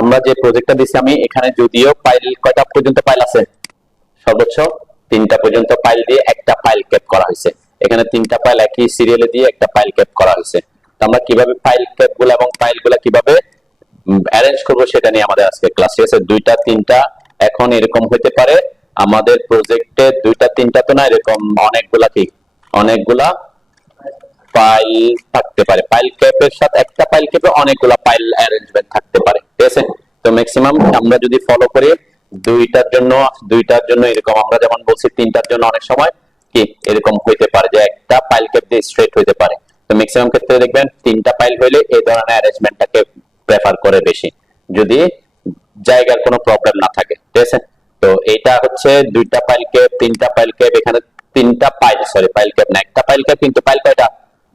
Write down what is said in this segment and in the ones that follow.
আমরা যে প্রজেক্টটা দিছি আমি এখানে যদিও ফাইল কয়টা পর্যন্ত ফাইল আছে, সর্বোচ্চ 3টা পর্যন্ত ফাইল দিয়ে একটা ফাইল ক্যাপ করা হয়েছে। এখানে 3টা ফাইল একই সিরিয়ালে দিয়ে একটা ফাইল ক্যাপ করা হয়েছে। তো আমরা কিভাবে ফাইল ক্যাপগুলো এবং ফাইলগুলো কিভাবে অ্যারেঞ্জ করব সেটা নিয়ে আমাদের আজকে ক্লাস। ঠিক আছে, 2টা 3টা এখন এরকম হতে পারে আমাদের প্রজেক্টে 2টা 3টা তো না, এরকম অনেকগুলা ফাইল থাকতে পারে। ফাইল ক্যাপের সাথে একটা ফাইল ক্যাপে অনেকগুলা ফাইল অ্যারেঞ্জমেন্ট থাকতে পারে। ঠিক আছে, তো ম্যাক্সিমাম আমরা যদি ফলো করি দুইটার জন্য এরকম, আমরা যেমন বলছি 3টার জন্য অনেক সময় কি এরকম হইতে পারে যে একটা ফাইল ক্যাপ দিয়ে স্ট্রেট হইতে পারে। তো ম্যাক্সিমাম ক্ষেত্রে দেখবেন 3টা ফাইল হইলে এই ধরনের অ্যারেঞ্জমেন্টটাকে প্রেফার করে বেশি, যদি জায়গার কোনো প্রবলেম না থাকে। ঠিক আছে, তো এটা হচ্ছে 2টা ফাইল ক্যাপ 3টা ফাইল ক্যাপ, এখানে 3টা ফাইল, সরি ফাইল ক্যাপ না, একটা ফাইল ক্যাপ কিন্তু ফাইল কয়টা,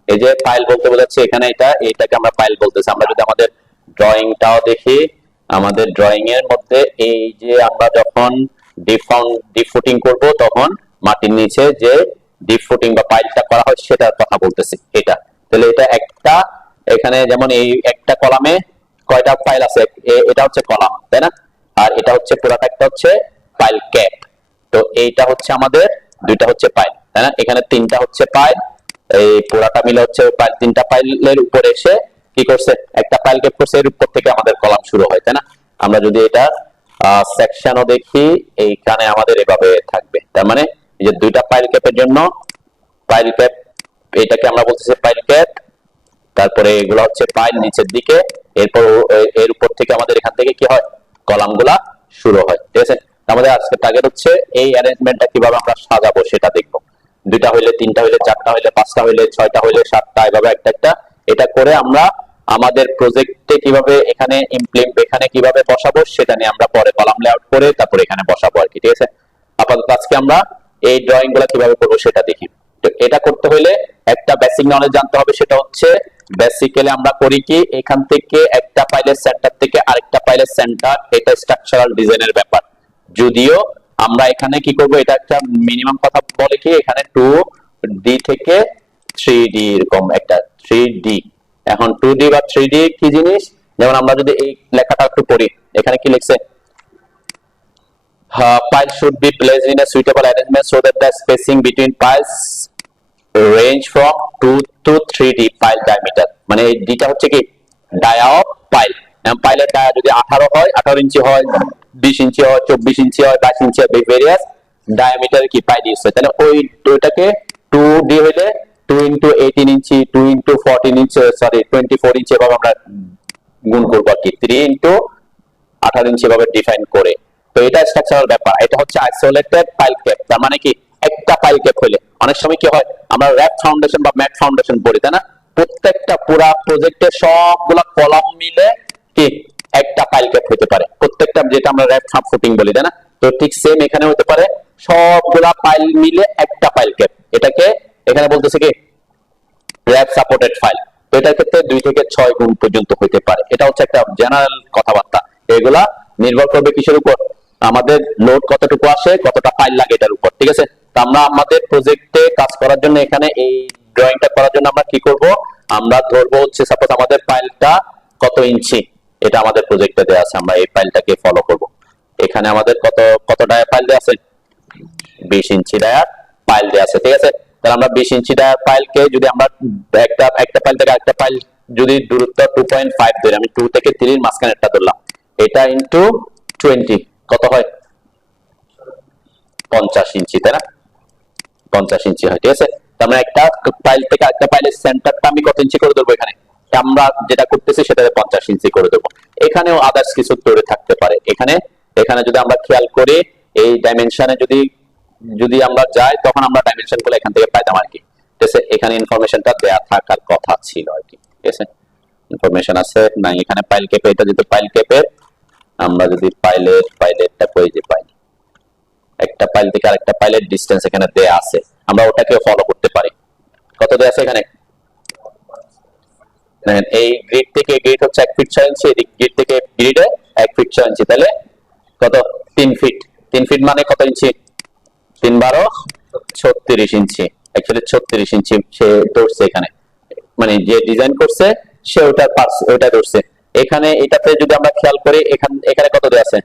এই যে ফাইল বলতে বোঝাচ্ছে এখানে এটাকে আমরা ফাইল বলতেছি। আমরা যদি আমাদের ড্রয়িংটাও দেখি, আমাদের ড্রয়িং এর মধ্যে এই যে আমরা যখন ডিপ ফুটিং করব তখন মাটির নিচে যে ডিপ ফুটিং বা পাইলটা করা হয় সেটার কথা বলতেছি এটা। তাহলে এটা একটা, এখানে যেমন এই একটা কলামে কয়টা ফাইল আছে, এটা হচ্ছে কলাম, তাই না? আর এটা হচ্ছে পুরাটা একটা হচ্ছে ফাইল ক্যাপ। তো এইটা হচ্ছে আমাদের 2টা হচ্ছে ফাইল, তাই না? এখানে 3টা হচ্ছে ফাইল, এই পুরাটা মিলে হচ্ছে ফাইল। 3টা ফাইলের উপরে এসে কি করছে, একটা ফাইল ক্যাপ করছে, এর উপর থেকে আমাদের কলাম শুরু হয়, তাই না? আমরা যদি এটা সেকশনও দেখি, এইখানে আমাদের এভাবে থাকবে। তার মানে এই যে 2টা ফাইল ক্যাপের জন্য ফাইল ক্যাপ, এটাকে আমরা বলতেছি ফাইল ক্যাপ, তারপরে এগুলো হচ্ছে ফাইল নিচের দিকে, এরপর এর উপর থেকে আমাদের এখান থেকে কি হয়, কলামগুলা শুরু হয়। ঠিক আছে, আমাদের আজকে টার্গেট হচ্ছে এই অ্যারেঞ্জমেন্টটা কিভাবে আমরা সাজাবো সেটা দেখবো। 2টা হইলে 3টা হইলে 4টা হইলে 5টা হইলে 6টা হইলে 7টা, এভাবে একটা একটা এটা করে আমরা আমাদের প্রজেক্টে কিভাবে এখানে কিভাবে বসাবো সেটা নিয়ে আমরা পরে কলাম লেআউট করে তারপরে এখানে বসাবো আর কি। ঠিক আছে, আপাতত আজকে আমরা এই ড্রয়িং গুলা কিভাবে করবো সেটা দেখি। তো এটা করতে হলে একটা বেসিক নলেজ জানতে হবে, সেটা হচ্ছে বেসিক্যালি আমরা করি কি, এখান থেকে একটা ফাইলের সেন্টার থেকে আরেকটা ফাইলের সেন্টার, এটা স্ট্রাকচারাল ডিজাইনের ব্যাপার। যদিও আমরা এখানে কি করব, এটা একটা মিনিমাম কথা বলে কি, এখানে 2D থেকে 3D, এরকম একটা 3D। এখন 2D বা 3D কি জিনিস, যেমন আমরা যদি এই লেখাটা একটু পড়ি, এখানে কি লিখছে, file should be placed in a suitable arrangement so that the spacing between files range from 2 to 3D file diameter। মানে এই ডিটা হচ্ছে কি ডায়া অফ ফাইল। ফাইলের ডায়া যদি 18 হয়, 18 ইঞ্চি হয়, 20 ইঞ্চি হয়, 24 ইঞ্চি হয়, 22 ইঞ্চি হয়, ভেরিয়াস ডায়ামিটার কি পাই দিচ্ছে। তাহলে ওইটাকে 2D হইলে 2 into 18 ইঞ্চি, 2 into 14 ইঞ্চি, সরি 24 ইঞ্চি এভাবে আমরা গুণ করবো আর কি, 3 into 18 ইঞ্চি এভাবে ডিফাইন করে। তো এটা স্ট্রাকচারাল ব্যাপার। এটা হচ্ছে আইসোলেটেড ফাইল ক্যাপ। তার মানে কি, একটা ফাইল ক্যাপ হইলে অনেক সময় কি হয়, আমরা র‍্যাপ ফাউন্ডেশন বা ম্যাট ফাউন্ডেশন পড়ি, তাই না? প্রত্যেকটা পুরা প্রজেক্টের সবগুলা কলাম মিলে কি একটা ফাইল ক্যাপ হতে পারে, প্রত্যেকটা, যেটা আমরা র‍্যাপ ফুটিং বলি, তাই না? তো ঠিক সেম এখানে হতে পারে সবগুলা ফাইল মিলে একটা ফাইল ক্যাপ। এটাকে এখানে বলতেছে কি র‍্যাপ সাপোর্টেড ফাইল। তো এটার ক্ষেত্রে 2 থেকে 6 গুণ পর্যন্ত হতে পারে। এটা হচ্ছে একটা জেনারেল কথাবার্তা। এগুলা নির্ভর করবে কিসের উপর, আমাদের লোড কতটুকু আসে, কতটা ফাইল লাগে এটার উপর। ঠিক আছে, তো আমরা আমাদের প্রজেক্টে কাজ করার জন্য এখানে এই ড্রয়িংটা করার জন্য আমরা কি করব, আমরা ধরবো হচ্ছে সাপোজ আমাদের ফাইলটা কত ইঞ্চি, এটা আমাদের প্রজেক্টে দেওয়া আছে, আমরা এই ফাইলটাকে ফলো করব। এখানে আমাদের কত ডায়া ফাইল দেওয়া আছে, 20 ইঞ্চি ডায়া ফাইল দেওয়া আছে। ঠিক আছে, তাহলে আমরা 20 ইঞ্চি ডায়া ফাইলকে যদি আমরা একটা ফাইল থেকে আরেকটা ফাইল যদি দূরত্ব 2.5 ধরি, আমি 2 থেকে 3 এর মাঝখানে একটা ধরলাম, এটা ইনটু 20 কত হয়, 50 ইঞ্চি, তাই না? 50 ইঞ্চি হয়। ঠিক আছে, আমরা একটা ফাইল থেকে আরেকটা ফাইলের সেন্টারটা আমি কত ইঞ্চি করে দেবো, এখানে আমরা যেটা করতেছি সেটাতে 50 ইঞ্চি করে দেবো। এখানেও আদার্স কিছু তৈরি থাকতে পারে। এখানে যদি আমরা খেয়াল করি, এই ডাইমেনশনে যদি আমরা যাই, তখন আমরা ডাইমেনশন গুলো এখান থেকে পাইতাম আর কি। ঠিক আছে, এখানে ইনফরমেশনটা দেয়া থাকার কথা ছিল আর কি। ঠিক আছে, ইনফরমেশন আছে না এখানে ফাইল ক্যাপে, এটা যদি ফাইল ক্যাপের, আমরা যদি ফাইলেরটা কই যে পাই, একটা ফাইল থেকে আরেকটা ফাইলের ডিসটেন্স এখানে দেয়া আছে, আমরা ওটাকে ফলো করতে পারি। কত দেয়া আছে এখানে, এই গ্রিড থেকে গ্রিড হচ্ছে 1 ফিট 6 ইঞ্চি, এই গ্রিড থেকে গ্রিডে 1 ফিট 6 ইঞ্চি, তাহলে কত 3 ফিট। 3 ফিট মানে কত ইঞ্চি, 3 12 36 ইঞ্চি। অ্যাকচুয়ালি 36 ইঞ্চি সে ধরছে এখানে, মানে যে ডিজাইন করছে সে ওটা ধরছে। এখানে এটাতে যদি আমরা খেয়াল করি এখানে কত দেওয়া আছে,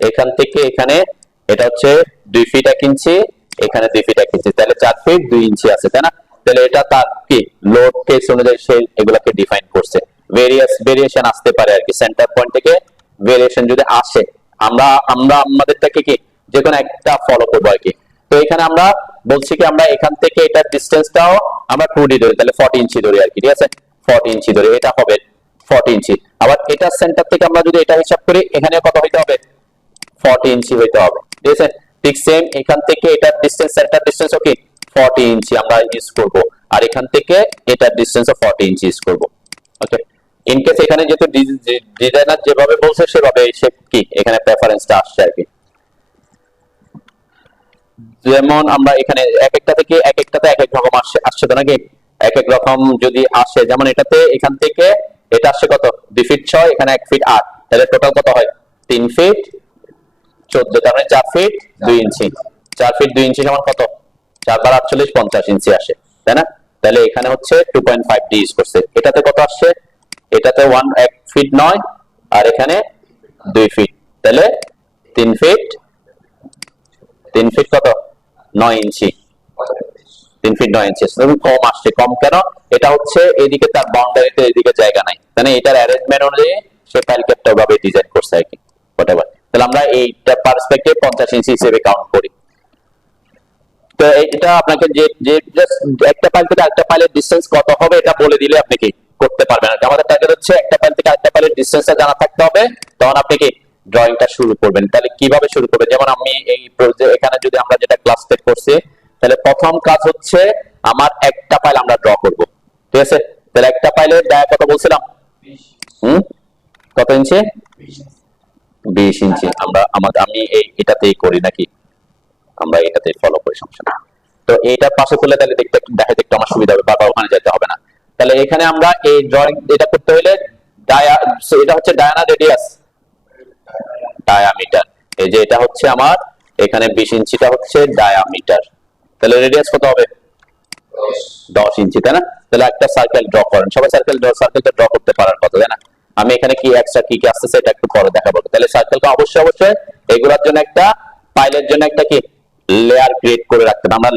এখান থেকে এখানে এটা হচ্ছে 2 ফিট 1 ইঞ্চি, এখানে 2 ফিট 1 ইঞ্চি, তাহলে 4 ফিট 2 ইঞ্চি আছে, তাই না? তাহলে এটা তার কি লোড কেস অনুযায়ী সে এগুলাকে ডিফাইন করছে। ভেরিয়েশন আসতে পারে আর কি, সেন্টার পয়েন্ট থেকে ভেরিয়েশন যদি আসে আমরা আমাদেরটাকে কি যে কোনো একটা ফলো করবো আর কি। তো এখানে আমরা বলছি কি আমরা এখান থেকে এটার ডিসটেন্সটাও আমরা 2D ধরি, তাহলে 40 ইঞ্চি ধরি আর কি, ঠিক আছে? 40 ইঞ্চি ধরে এটা হবে 40 ইঞ্চি। আবার এটা সেন্টার থেকে আমরা যদি এটা হিসাব করি এখানে কত হইতে হবে, 40 ইঞ্চি হইতে হবে, ঠিক আছে? ঠিক সেম এখান থেকে এটার ডিসটেন্স, সেন্টার ডিসটেন্স কি 40 ইঞ্চি আমরা ইউজ করব, আর এখান থেকে এটার ডিসটেন্স 40 ইঞ্চি ইউজ করব। ওকে, ইন কেস এখানে যেহেতু ডিজাইনার যেভাবে বলছে সেভাবে সে কি এখানে প্রেফারেন্সটা আসছে আর কি। যেমন আমরা এখানে এক একটাতে এক এক রকম আসছে তো নাকি, এক এক রকম যদি আসে, যেমন এটাতে এখান থেকে এটা আসছে কত 2 ফিট 6, এখানে 1 ফিট 8, তাহলে টোটাল কত হয় 3 ফিট 14, তার মানে 4 ফিট 2 ইঞ্চি। 4 ফিট 2 ইঞ্চি সমান কত, 4 বার 48 50 ইঞ্চি আসে, তাই না? তাহলে এখানে হচ্ছে 2.5 ডি ইউজ করছে। এটাতে কত আসছে, এটাতে 1 ফিট 9 আর এখানে 2 ফিট, তাহলে 3 ফিট কত 9 ইঞ্চি, 3 ফিট 9 ইঞ্চি। কম আসছে, কম কেন? এটা হচ্ছে এদিকে তার বাউন্ডারিতে এদিকে জায়গা নাই, মানে এটার অ্যারেঞ্জমেন্ট অনুযায়ী সে ফাইল ক্যাপটা ভাবে ডিজাইন করছে আর কি, হোয়াটএভার। তাহলে আমরা এইটা পার্সপেক্টিভ 50 ইঞ্চি হিসেবে কাউন্ট করি। তো এটা আপনাকে যে যে জাস্ট একটা ফাইল থেকে আরেকটা ফাইলের ডিসটেন্স কত হবে এটা বলে দিলে আপনি কি করতে পারবেন। আর আমাদের টার্গেট হচ্ছে একটা ফাইল থেকে আরেকটা ফাইলের ডিসটেন্সটা জানা থাকতে হবে, তখন আপনি কি ড্রয়িংটা শুরু করবেন। তাহলে কিভাবে শুরু করবেন, যেমন আমি এই এখানে যদি আমরা যেটা ক্লাস সেট করছি, তাহলে প্রথম কাজ হচ্ছে আমার একটা ফাইল আমরা ড্র করব, ঠিক আছে? তাহলে একটা ফাইলের ডায়া কত বলছিলাম, কত ইঞ্চি, 20 ইঞ্চি। আমি এটাতেই করি নাকি, আমরা এটাতে ফলো করি, সমস্যা না। তো এইটার পাশে করলে তাহলে দেখাতে একটু আমার সুবিধা হবে, বারবার ওখানে যেতে হবে না। তাহলে এখানে আমরা এই ড্রয়িং এটা করতে হলে এটা হচ্ছে ডায়ামিটার, এই যে এটা হচ্ছে আমার এখানে 20 ইঞ্চিটা হচ্ছে ডায়ামিটার, তাহলে রেডিয়াস কত হবে 10 ইঞ্চি, তাই না? তাহলে একটা সার্কেল ড্র করেন, সবাই সার্কেলটা ড্র করতে পারার কথা, তাই না? আমি এখানে কি এক্সট্রা কি কি আসছে এটা একটু পরে দেখাবো। তাহলে সার্কেলটা অবশ্যই এগুলোর জন্য একটা ফাইলের জন্য একটা কি লেয়ার ক্রিয়েট করে রাখতে হবে। আমরা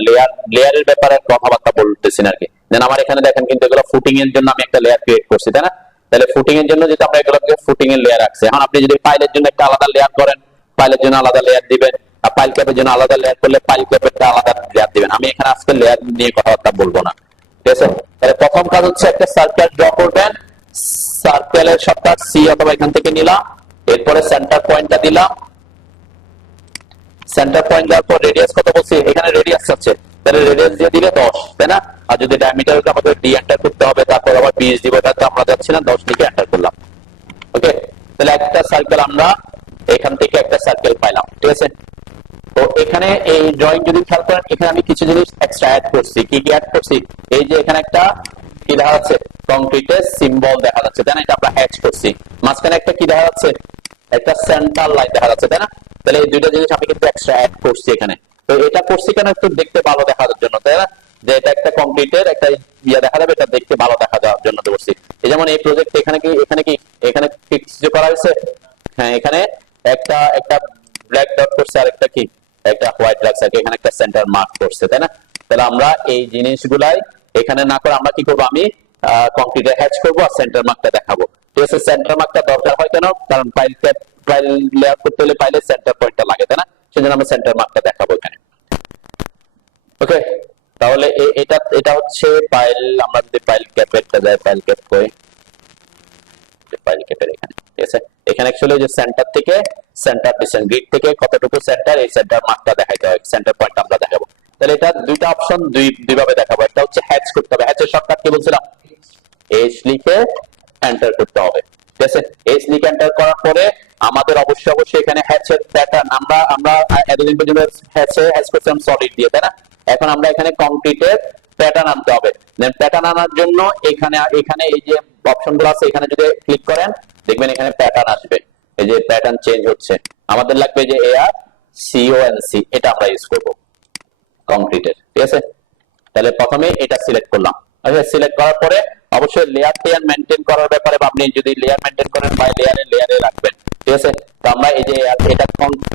লেয়ারের ব্যাপারে কথাবার্তা বলতেছি না আর কি। দেন আমার এখানে দেখেন কিন্তু এগুলো ফুটিং এর জন্য আমি একটা লেয়ার ক্রিয়েট করছি, তাই না? তাহলে ফুটিং এর জন্য যেটা আমরা এগুলোকে ফুটিং এর লেয়ার রাখছি। এখন আপনি যদি ফাইলের জন্য একটা আলাদা লেয়ার করেন, ফাইলের জন্য আলাদা লেয়ার দিবেন, আর ফাইল ক্যাপের জন্য আলাদা লেয়ার করলে ফাইল ক্যাপেরটা আলাদা লেয়ার দিবেন। আমি এখানে আজকে লেয়ার নিয়ে কথাবার্তা বলবো না, ঠিক আছে? তাহলে প্রথম কাজ হচ্ছে একটা সার্কেল ড্র করবেন, সার্কেলের সবটা সি অথবা এখান থেকে নিলাম, এরপরে সেন্টার পয়েন্টটা দিলাম, সেন্টার পয়েন্ট দেওয়ার পর রেডিয়াস কত বলছি, এখানে রেডিয়াস আছে, তাহলে রেডিয়াস দিয়ে দিলে 10, তাই না? আর যদি ডায়ামিটার আমাদের ডি এন্টার করতে হবে, তারপর আবার 20 দিব, তাতে আমরা যাচ্ছি না, 10 লিখে এন্টার করলাম। ওকে, তাহলে একটা সার্কেল আমরা এখান থেকে একটা সার্কেল পাইলাম, ঠিক আছে? তো এখানে এই ড্রয়িং যদি খেয়াল করেন, এখানে আমি কিছু জিনিস এক্সট্রা অ্যাড করছি। কি কি অ্যাড করছি, এই যে এখানে একটা কি দেখা যাচ্ছে, কংক্রিটের সিম্বল দেখা যাচ্ছে, তাই না? এটা আমরা হ্যাচ করছি। মাঝখানে একটা কি দেখা যাচ্ছে, একটা সেন্টার লাইন দেখা যাচ্ছে, তাই না? তাহলে এই দুইটা জিনিস আমি কিন্তু এক্সট্রা অ্যাড করছি এখানে। তো এটা করছি কেন, একটু দেখতে ভালো দেখার জন্য, তাই না? যে এটা একটা কংক্রিটের একটা ইয়া দেখা যাবে, এটা দেখতে ভালো দেখা যাওয়ার জন্য করছি। এই যেমন এই প্রজেক্ট এখানে ফিক্স করা হয়েছে, হ্যাঁ এখানে একটা ব্ল্যাক ডট করছে, আর একটা কি একটা হোয়াইট রাখছে, এখানে একটা সেন্টার মার্ক করছে, তাই না? তাহলে আমরা এই জিনিসগুলাই এখানে না করে আমরা কি করবো, আমি কংক্রিটে হ্যাচ করবো আর সেন্টার মার্কটা দেখাবো, ঠিক আছে? সেন্টার মার্কটা দরকার হয় কেন, কারণ ফাইল লেয়ার করতে হলে ফাইলের সেন্টার পয়েন্টটা লাগে, তাই না? সেজন্য আমরা সেন্টার মার্কটা দেখাবো এখানে। ওকে, তাহলে এটা হচ্ছে ফাইল, আমরা যদি ফাইল ক্যাপেরটা যাই, ফাইল ক্যাপ কই, ফাইল ক্যাপের এখানে, ঠিক আছে? এখানে অ্যাকচুয়ালি যে সেন্টার থেকে সেন্টার ডিসটেন্স, গ্রিড থেকে কতটুকু সেন্টার, এই সেন্টার মার্কটা দেখাইতে হয়, সেন্টার পয়েন্ট আমরা দেখাবো। তাহলে এটা দুইটা অপশন দুই ভাবে দেখাবো। একটা হচ্ছে হ্যাচ করতে হবে, হ্যাচের শর্টকাট কি বলছিলাম, এইচ লিখে এন্টার করতে হবে, ঠিক আছে? এইচ লিখে এন্টার করার পরে আমাদের অবশ্যই এখানে হ্যাচের প্যাটার্ন, আমরা এতদিন পর্যন্ত হ্যাচ করছিলাম সলিড দিয়ে, তাই না? এখন আমরা এখানে কংক্রিটের প্যাটার্ন আনতে হবে। দেন প্যাটার্ন আনার জন্য এখানে এই যে অপশনগুলো আছে, এখানে যদি ক্লিক করেন দেখবেন এখানে প্যাটার্ন আসবে, এই যে প্যাটার্ন চেঞ্জ হচ্ছে। আমাদের লাগবে যে এআর সিওএনসি, এটা আমরা ইউজ করব কংক্রিটের, ঠিক আছে? তাহলে প্রথমে এটা সিলেক্ট করলাম। আচ্ছা, সিলেক্ট করার পরে অবশ্যই লেয়ার টেয়ার মেনটেন করার ব্যাপারে, বা আপনি যদি লেয়ার মেনটেন করেন বা লেয়ারে রাখবেন, ঠিক আছে। তো আমরা এই যে এটা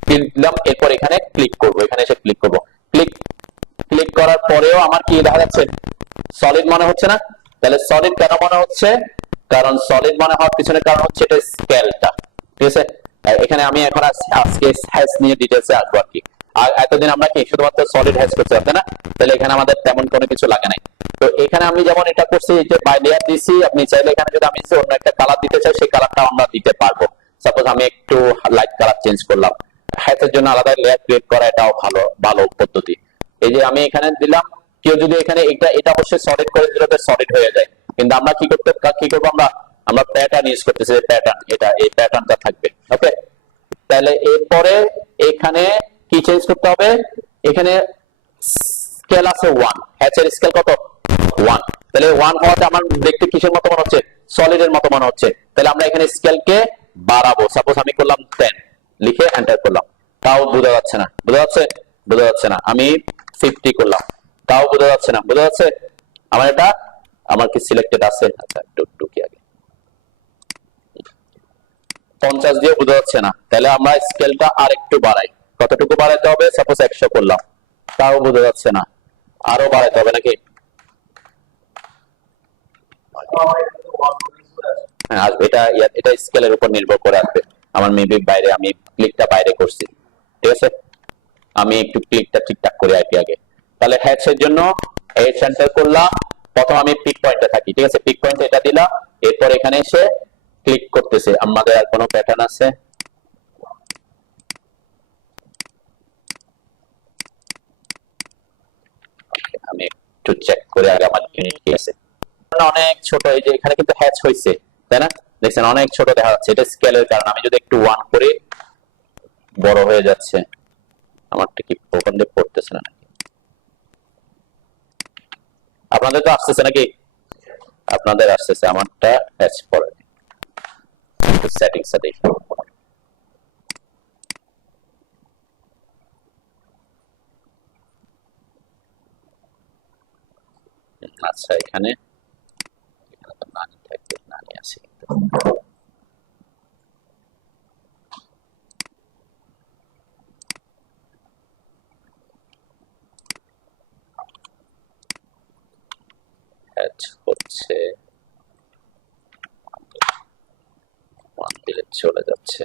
দিলাম, এরপর এখানে ক্লিক করব, এখানে এসে ক্লিক করব। ক্লিক করার পরেও আমার কি দেখা যাচ্ছে? সলিড মনে হচ্ছে না? তাহলে সলিড কেন মনে হচ্ছে? কারণ সলিড মনে হওয়ার পিছনে কারণ হচ্ছে এটা স্কেলটা, ঠিক আছে। এখানে আমি এখন আজকে হ্যাশ নিয়ে ডিটেইলসে আসবো আর কি। আর এতদিন আমরা কি শুধুমাত্র সলিড হ্যাশ করতে পারতাম না, তাহলে এখানে আমাদের তেমন কোনো কিছু লাগে নাই। তো এখানে আমি যেমন এটা করছি যে বাই লেয়ার দিছি, আপনি চাইলে এখানে যদি আমি অন্য একটা কালার দিতে চাই, সেই কালারটা আমরা দিতে পারবো। সাপোজ আমি একটু লাইট কালার চেঞ্জ করলাম, হ্যাশের জন্য আলাদা লেয়ার ক্রিয়েট করা এটাও ভালো পদ্ধতি। এই যে আমি এখানে দিলাম, কেউ যদি এখানে এটা অবশ্যই সলিড করে দিলে সলিড হয়ে যায়, কিন্তু আমরা কি করবো, আমরা প্যাটার্ন ইউজ করতেছি, প্যাটার্ন, এই প্যাটার্নটা থাকবে। ওকে, তাহলে এরপরে এখানে কি চেঞ্জ করতে হবে? এখানে স্কেল আছে 1, হ্যাচের স্কেল কত? 1। তাহলে 1 হওয়াতে আমার দেখতে কিসের মতো মনে হচ্ছে? সলিডের মতো মনে হচ্ছে। তাহলে আমরা এখানে স্কেলকে বাড়াবো, সাপোজ আমি করলাম 10, লিখে এন্টার করলাম, তাও বোঝা যাচ্ছে না। বোঝা যাচ্ছে না। আমি 50 করলাম, তাও বোঝা যাচ্ছে না। বোঝা যাচ্ছে? আমার কি সিলেক্টেড আছে? আচ্ছা, একটু কি আগে 50 দিয়ে বোঝা যাচ্ছে না। তাহলে আমরা স্কেলটা আর একটু বাড়াই। কতটুকু বাড়াইতে হবে? সাপোজ 100 করলাম, তাও বোঝা যাচ্ছে না। আরো বাড়াইতে হবে নাকি? হ্যাঁ, এটা স্কেলের উপর নির্ভর করে আসবে। আমার মেবি বাইরে, আমি ক্লিকটা বাইরে করছি, ঠিক আছে। আমি একটু ক্লিকটা ঠিকঠাক করে আইপি আগে। তাহলে হ্যাশের জন্য এই সেন্টার করলাম, প্রথম আমি পিক পয়েন্টে থাকি, ঠিক আছে। পিক পয়েন্টে এটা দিলাম, এরপর এখানে এসে ক্লিক করতেছে। আমাদের আর কোনো প্যাটার্ন আছে? আমি একটু চেক করে আগে আমার কি আছে। অনেক ছোট, এই যে এখানে কিন্তু হ্যাচ হয়েছে, তাই না? দেখছেন অনেক ছোট দেখা যাচ্ছে, এটা স্কেলের কারণে। আমি যদি একটু 1 করি, বড় হয়ে যাচ্ছে। আমারটা কি ওখান দিয়ে পড়তেছে না নাকি? আপনাদের তো আসতেছে নাকি? আপনাদের আসতেছে, আমারটা হ্যাচ পড়ে। সেটিংসটা দেখি। আচ্ছা, এখানে তো নানি থাকবে, নানি আছে। হ্যাচ হচ্ছে, চলে যাচ্ছে।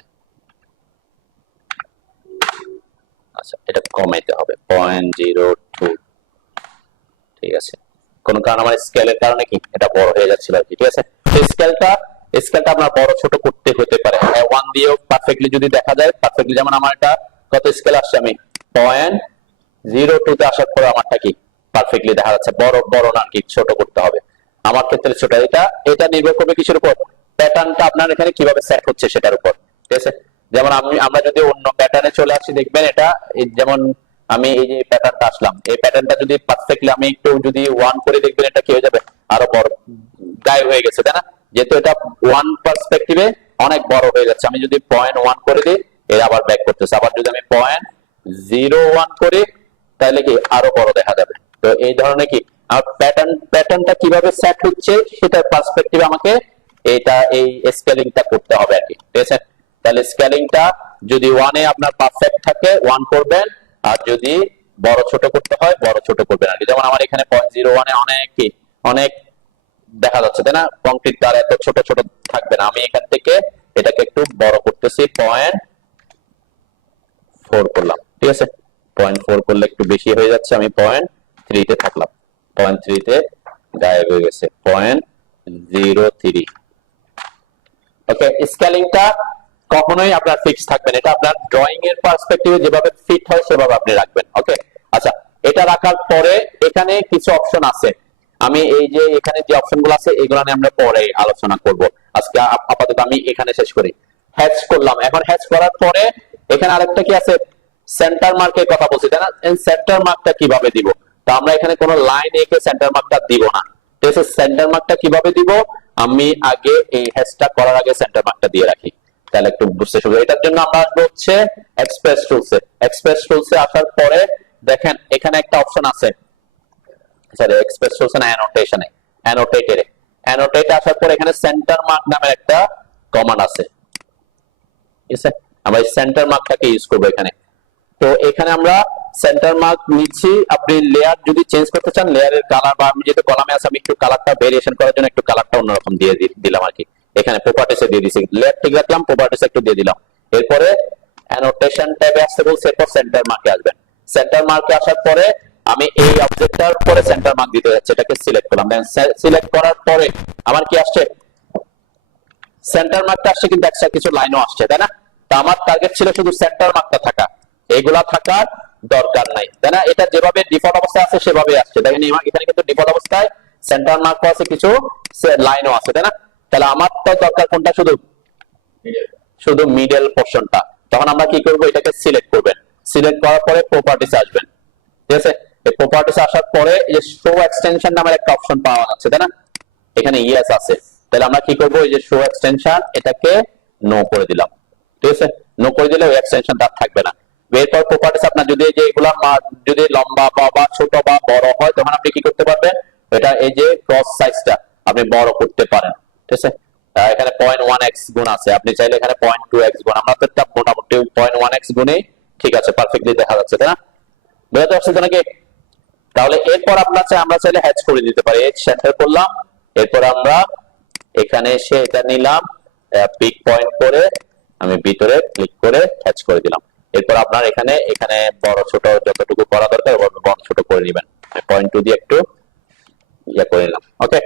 আচ্ছা, এটা কমাইতে হবে 0.02, ঠিক আছে। কোন কারণ আমার স্কেলের কারণে কি এটা বড় হয়ে যাচ্ছিল আর কি, ঠিক আছে। স্কেলটা আপনার বড় ছোট করতে হতে পারে। 1 দিয়েও পারফেক্টলি যদি দেখা যায়, পারফেক্টলি, যেমন আমার এটা কত স্কেল আসছে, আমি 0.02 তে আসার পর আমারটা কি পারফেক্টলি দেখা যাচ্ছে। বড় না কি, ছোট করতে হবে। আমার ক্ষেত্রে ছোট। এটা নির্ভর করবে কিসের উপর? প্যাটার্নটা আপনার এখানে কিভাবে সেট হচ্ছে সেটার উপর, ঠিক আছে। যেমন আমরা যদি অন্য প্যাটার্নে চলে আসি, দেখবেন এটা যেমন আমি এই যে প্যাটার্নটা আসলাম, এই প্যাটার্নটা যদি পারফেক্টলি আমি একটু যদি 1 করে, দেখবেন এটা কি হয়ে যাবে? আরো বড়, গায়েব হয়ে গেছে, তাই না? যেহেতু এটা 1 পার্সপেক্টিভে অনেক বড় হয়ে যাচ্ছে। আমি যদি 0.1 করে দিই, এর আবার ব্যাক করতেছে। আবার যদি আমি 0.01 করি, তাহলে কি আরো বড় দেখা যাবে। তো এই ধরনের কি আর প্যাটার্নটা কিভাবে সেট হচ্ছে সেটার পার্সপেক্টিভে আমাকে এই স্কেলিংটা করতে হবে আর কি, ঠিক আছে। তাহলে স্কেলিংটা যদি 1 এ আপনার পারফেক্ট থাকে 1 করবেন, আর যদি বড় ছোট করতে হয় বড় ছোট করবেন আর কি। যেমন আমার এখানে 0.01 এ অনেক দেখা যাচ্ছে, তাই না? কংক্রিট তার এত ছোট ছোট থাকবে না। আমি এখান থেকে এটাকে একটু বড় করতেছি, 0.4 করলাম, ঠিক আছে। 0.4 করলে একটু বেশি হয়ে যাচ্ছে, আমি 0.3 তে থাকলাম। 0.3 তে গায়েব হয়ে গেছে, 0.03। ওকে, স্কেলিংটা কখনোই আপনার ফিক্স থাকবে না। এটা আপনার ড্রয়িং এর পার্সপেক্টিভে যেভাবে ফিট হয় সেভাবে আপনি রাখবেন। ওকে, আচ্ছা, এটা রাখার পরে এখানে কিছু অপশন আছে। আমি এই যে এখানে যে অপশনগুলো আছে এগুলো নিয়ে আমরা পরে আলোচনা করব। আজকে আপাতত আমি এখানে শেষ করি। হ্যাচ করলাম। এখন হ্যাচ করার পরে এখানে আরেকটা কি আছে? সেন্টার মার্কের কথা বলছি, তাই না? সেন্টার মার্কটা কিভাবে দিব? তো আমরা এখানে কোনো লাইন এঁকে সেন্টার মার্কটা দিব না। ঠিক আছে, সেন্টার মার্কটা কিভাবে দিব? আমি আগে এই হ্যাশটা করার আগে সেন্টার মার্কটা দিয়ে রাখি, তাহলে একটু বুঝতে সুবিধা। এটার জন্য আমরা আসবো হচ্ছে এক্সপ্রেস টুলসে। এক্সপ্রেস টুলসে আসার পরে দেখেন এখানে একটা অপশন আছে, সরি এক্সপ্রেস টুলসে না, অ্যানোটেশনে, অ্যানোটেটরে। অ্যানোটেট আসার পর এখানে সেন্টার মার্ক নামের একটা কমান্ড আছে, ঠিক আছে? আমরা এই সেন্টার মার্কটাকে ইউজ করবো এখানে। তো এখানে আমরা সেন্টার মার্ক নিচ্ছি। আপনি লেয়ার যদি চেঞ্জ করতে চান, লেয়ারের কালার বা আমি যেহেতু কলামে আছে, আমি একটু কালারটা ভেরিয়েশন করার জন্য একটু কালারটা অন্যরকম দিয়ে দিলাম আর কি। এখানে প্রপার্টিসে দিয়ে দিছি, লেয়ার ঠিক রাখলাম, প্রপার্টিসে একটু দিয়ে দিলাম। এরপরে অ্যানোটেশন ট্যাবে আসতে বলছে, এরপর সেন্টার মার্কে আসবেন। সেন্টার মার্কে আসার পরে আমি এই অবজেক্টটার পরে সেন্টার মার্ক দিতে যাচ্ছি, এটাকে সিলেক্ট করলাম। সিলেক্ট করার পরে আমার কি আসছে, সেন্টার মার্কটা আসছে, কিন্তু এক্সট্রা কিছু লাইনও আসছে, তাই না? তো আমার টার্গেট ছিল শুধু সেন্টার মার্কটা থাকা, এগুলা থাকার দরকার নাই, তাই না? এটা যেভাবে ডিফল্ট অবস্থায় আছে সেভাবে আসছে। দেখেন এখানে কিন্তু ডিফল্ট অবস্থায় সেন্টার মার্ক আছে, কিছু লাইনও আছে, তাই না? তাহলে আমার তো দরকার কোনটা, শুধু মিডল পোরশনটা। তখন আমরা কি করব, এটাকে সিলেক্ট করবেন। সিলেক্ট করার পরে প্রপার্টিসে আসবেন, ঠিক আছে? এই প্রপার্টিসে আসার পরে এই যে শো এক্সটেনশন নামের একটা অপশন পাওয়া যাচ্ছে, তাই না? এখানে ইয়েস আছে। তাহলে আমরা কি করব, এই যে শো এক্সটেনশন, এটাকে নো করে দিলাম, ঠিক আছে? নো করে দিলে ওই এক্সটেনশনটা থাকবে না। এরপর প্রপার্টিস আপনার যদি যে এগুলা যদি লম্বা বা ছোট বা বড় হয়, তখন আপনি কি করতে পারবেন, এটা এই যে ক্রস সাইজটা আপনি বড় করতে পারেন, ঠিক আছে? এখানে 0.1x গুণ আছে, আপনি চাইলে এখানে 0.2x গুণ, আমরা তো মোটামুটি 0.1x গুণেই ঠিক আছে, পারফেক্টলি দেখা যাচ্ছে, তাই না? বুঝতে পারছেন তো নাকি? তাহলে এরপর আমরা চাইলে হ্যাচ করে দিতে পারি। এই সেন্টার করলাম, এরপর আমরা এখানে এসে এটা নিলাম, পিক পয়েন্ট করে আমি ভিতরে ক্লিক করে হ্যাচ করে দিলাম। এরপর আপনার এখানে বড় ছোট যতটুকু করা দরকার বড় ছোট করে নেবেন। 0.2 দিয়ে একটু ইয়া করে নিলাম, ওকে?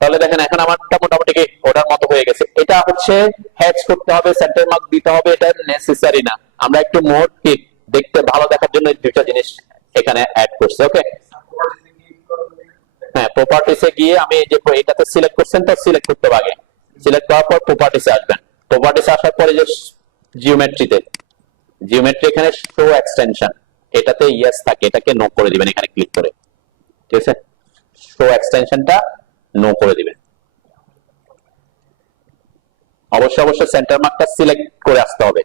তাহলে দেখেন এখন আমারটা মোটামুটি কি ওটার মতো হয়ে গেছে। এটা হচ্ছে হ্যাচ করতে হবে, সেন্টার মার্ক দিতে হবে, এটা নেসেসারি না। আমরা একটু মোর কি দেখতে ভালো দেখার জন্য এই দুটো জিনিস এখানে অ্যাড করছি, ওকে? হ্যাঁ, প্রপার্টিসে গিয়ে আমি এই যে এটাতে সিলেক্ট করছেন, তো সিলেক্ট করতে হবে আগে। সিলেক্ট করার পর প্রপার্টিসে আসবেন। প্রপার্টিসে আসার পরে যে জিওমেট্রি এখানে শো এক্সটেনশন, এটাতে ইয়েস থাকে, এটাকে নো করে দিবেন এখানে ক্লিক করে, ঠিক আছে? শো এক্সটেনশনটা নো করে দিবেন। অবশ্যই সেন্টার মার্কটা সিলেক্ট করে আসতে হবে।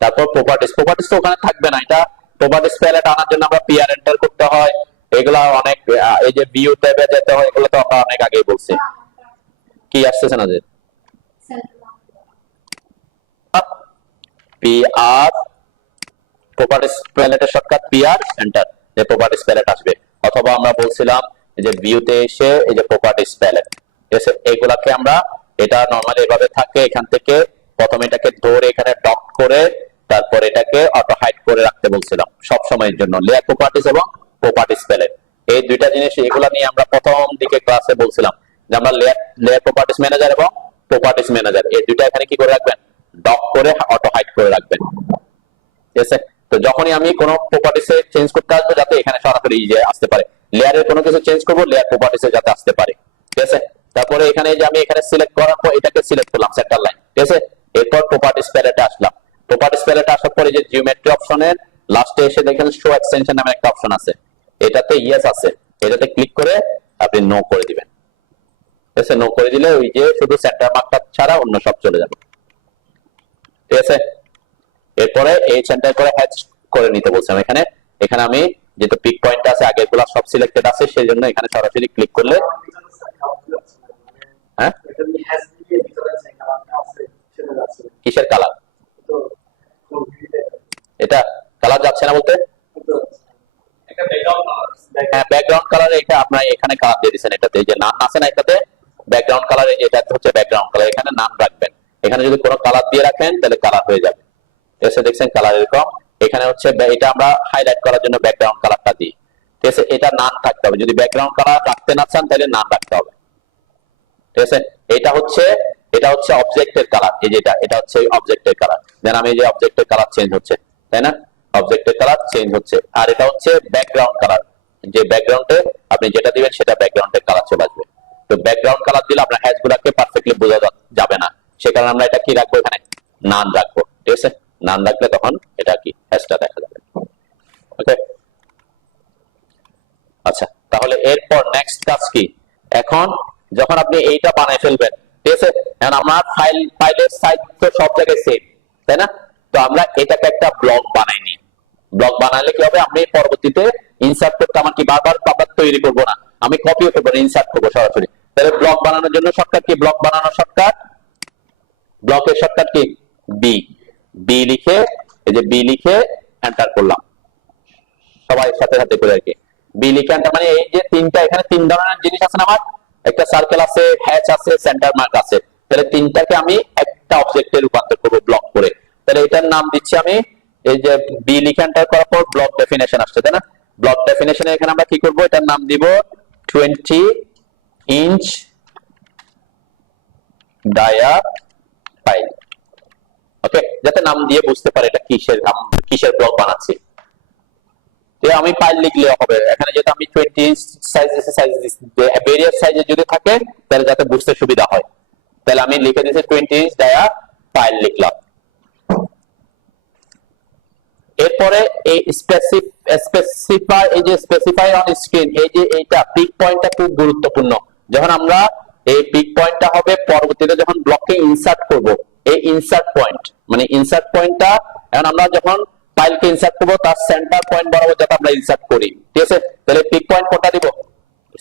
তারপর প্রপার্টিস তো ওখানে থাকবে না, এটা প্রপার্টিস প্যালেট আনার জন্য আমরা পিআর এন্টার করতে হয়, এগুলা অনেক, এই যে ভিউ ট্যাবে যেতে হয়, এগুলো তো আমরা অনেক আগেই বলছি। কি আসতেছে না যে পিআর, প্রপার্টিস প্যালেটের শর্টকাট পিআর এন্টার, যে প্রপার্টিস প্যালেট আসবে। অথবা আমরা বলছিলাম যে ভিউতে এসে এই যে প্রপার্টিস প্যালেট, এসে এগুলাকে আমরা, এটা নরমালি এভাবে থাকে, এখান থেকে প্রথমে এটাকে ধরে এখানে ডক করে তারপর এটাকে অটো হাইড করে রাখতে বলছিলাম সব সময়ের জন্য। লেয়ার প্রপার্টিস এবং প্রপার্টিস প্যালেট, এই দুইটা জিনিস, এগুলা নিয়ে আমরা প্রথম দিকে ক্লাসে বলছিলাম যে আমরা লেয়ার প্রপার্টিস ম্যানেজার এবং প্রপার্টিস ম্যানেজার এই দুইটা এখানে কি করে রাখবেন, ডক করে অটো হাইড করে রাখবেন, ঠিক আছে? তো যখনই আমি কোনো প্রপার্টিসে চেঞ্জ করতে আসবো, যাতে এখানে সরাসরি ইয়ে আসতে পারে, লেয়ারের কোনো কিছু চেঞ্জ করবো, লেয়ার প্রপার্টিসে যাতে আসতে পারে, ঠিক আছে? তারপরে এখানে যে আমি এখানে সিলেক্ট করার পর এটাকে সিলেক্ট করলাম সেন্টার লাইন, ঠিক আছে? এরপর প্রপার্টিস প্যালেটে আসলাম। প্রপার্টিস প্যালেটে আসার পরে যে জিওমেট্রি অপশনের লাস্টে এসে দেখেন শো এক্সটেনশন নামে একটা অপশন আছে, এটাতে ইয়েস আছে, এটাতে ক্লিক করে আপনি নো করে দিবেন, ঠিক আছে? নো করে দিলে ওই যে শুধু সেন্টার মার্কটা ছাড়া অন্য সব চলে যাবে, ঠিক আছে? এরপরে এই সেন্টার করে হ্যাচ করে নিতে বলছিলাম। এখানে আমি যেহেতু পিক পয়েন্ট আছে, আগের গুলা সব সিলেক্টেড আছে, সেই জন্য এখানে সরাসরি ক্লিক করলে, হ্যাঁ কিসের কালার, এটা কালার যাচ্ছে না বলতে, হ্যাঁ ব্যাকগ্রাউন্ড কালার, এটা আপনার এখানে কালার দিয়ে দিচ্ছেন, এটাতে যে নাম আছে না, এটাতে ব্যাকগ্রাউন্ড কালার, এই যে এটা হচ্ছে ব্যাকগ্রাউন্ড কালার, এখানে নাম রাখবেন। এখানে যদি কোনো কালার দিয়ে রাখেন তাহলে কালার হয়ে যাবে, এসে দেখছেন কালার এরকম। এখানে হচ্ছে এটা আমরা হাইলাইট করার জন্য ব্যাকগ্রাউন্ড কালারটা দিই, ঠিক আছে? এটা নাম থাকতে হবে, যদি ব্যাকগ্রাউন্ড কালার রাখতে না চান তাহলে নাম রাখতে হবে, ঠিক আছে? এটা হচ্ছে অবজেক্টের কালার, এই যে এটা হচ্ছে অবজেক্টের কালার। দেন আমি এই যে অবজেক্টের কালার চেঞ্জ হচ্ছে, তাই না? অবজেক্টের কালার চেঞ্জ হচ্ছে। আর এটা হচ্ছে ব্যাকগ্রাউন্ড কালার, যে ব্যাকগ্রাউন্ডে আপনি যেটা দিবেন সেটা ব্যাকগ্রাউন্ডের কালার চলে আসবে। তো ব্যাকগ্রাউন্ড কালার দিলে আপনার হ্যাশ গুলাকে পারফেক্টলি বোঝা যাবে না, সে কারণে আমরা এটা কি রাখবো, এখানে নাম রাখবো, ঠিক আছে? নাম রাখলে তখন এটা কি হ্যাশটা দেখা যাবে, ওকে? আচ্ছা, তাহলে এরপর নেক্সট কাজ কি, এখন যখন আপনি এইটা বানায় ফেলবেন, ঠিক আছে? এখন আমার ফাইলের সাইজ তো সব জায়গায় সেম, তাই না? তো আমরা এটাকে একটা ব্লক বানাই নি, ব্লক বানালে কি হবে, আমি পরবর্তীতে ইনসার্ট করতে আমার কি বারবার বারবার তৈরি করব না, আমি কপিও করবো না, ইনসার্ট করবো সরাসরি। তাহলে ব্লক বানানোর জন্য শর্টকাট কি, ব্লক বানানোর শর্টকাট, ব্লকের শর্টকাট কি বি। বি লিখে, এই যে বি লিখে এন্টার করলাম, সবাই সাথে সাথে করে আর কি। বি লিখে এন্টার মানে এই যে তিনটা, এখানে তিন ধরনের জিনিস আছে না আমার, একটা সার্কেল আছে, হ্যাচ আছে, সেন্টার মার্ক আছে। তাহলে তিনটাকে আমি একটা অবজেক্টে রূপান্তর করব ব্লক করে। তাহলে এটার নাম দিচ্ছি আমি, এই যে বি লিখে এন্টার করার পর ব্লক ডেফিনেশন আসছে, তাই না? ব্লক ডেফিনেশনে এখানে আমরা কি করব, এটার নাম দিব 20 ইঞ্চ ডায়া ফাইল। ওকে, যাতে নাম দিয়ে বুঝতে পারে এটা কিসের নাম, কিসের ব্লক বানাচ্ছি। আমি ফাইল লিখলে হবে, এখানে যেটা আমি 20 ইঞ্চ সাইজ ভেরিয়াস সাইজে যদি থাকে তাহলে যাতে বুঝতে সুবিধা হয়, তাহলে আমি লিখে দিয়েছি 20 ইঞ্চ ডায়া ফাইল লিখলাম। এরপরে এই স্পেসিফাই, এই যে স্পেসিফাই অন স্ক্রিন, এই যে এইটা পিক পয়েন্টটা খুব গুরুত্বপূর্ণ। যখন আমরা এই পিক পয়েন্টটা হবে পরবর্তীতে যখন ব্লকে ইনসার্ট করব, এই ইনসার্ট পয়েন্ট মানে ইনসার্ট পয়েন্টটা এখন আমরা যখন ফাইলকে ইনসার্ট করব তার সেন্টার পয়েন্ট বরাবর যাতে আমরা ইনসার্ট করি, ঠিক আছে? তাহলে পিক পয়েন্ট কোনটা দিব,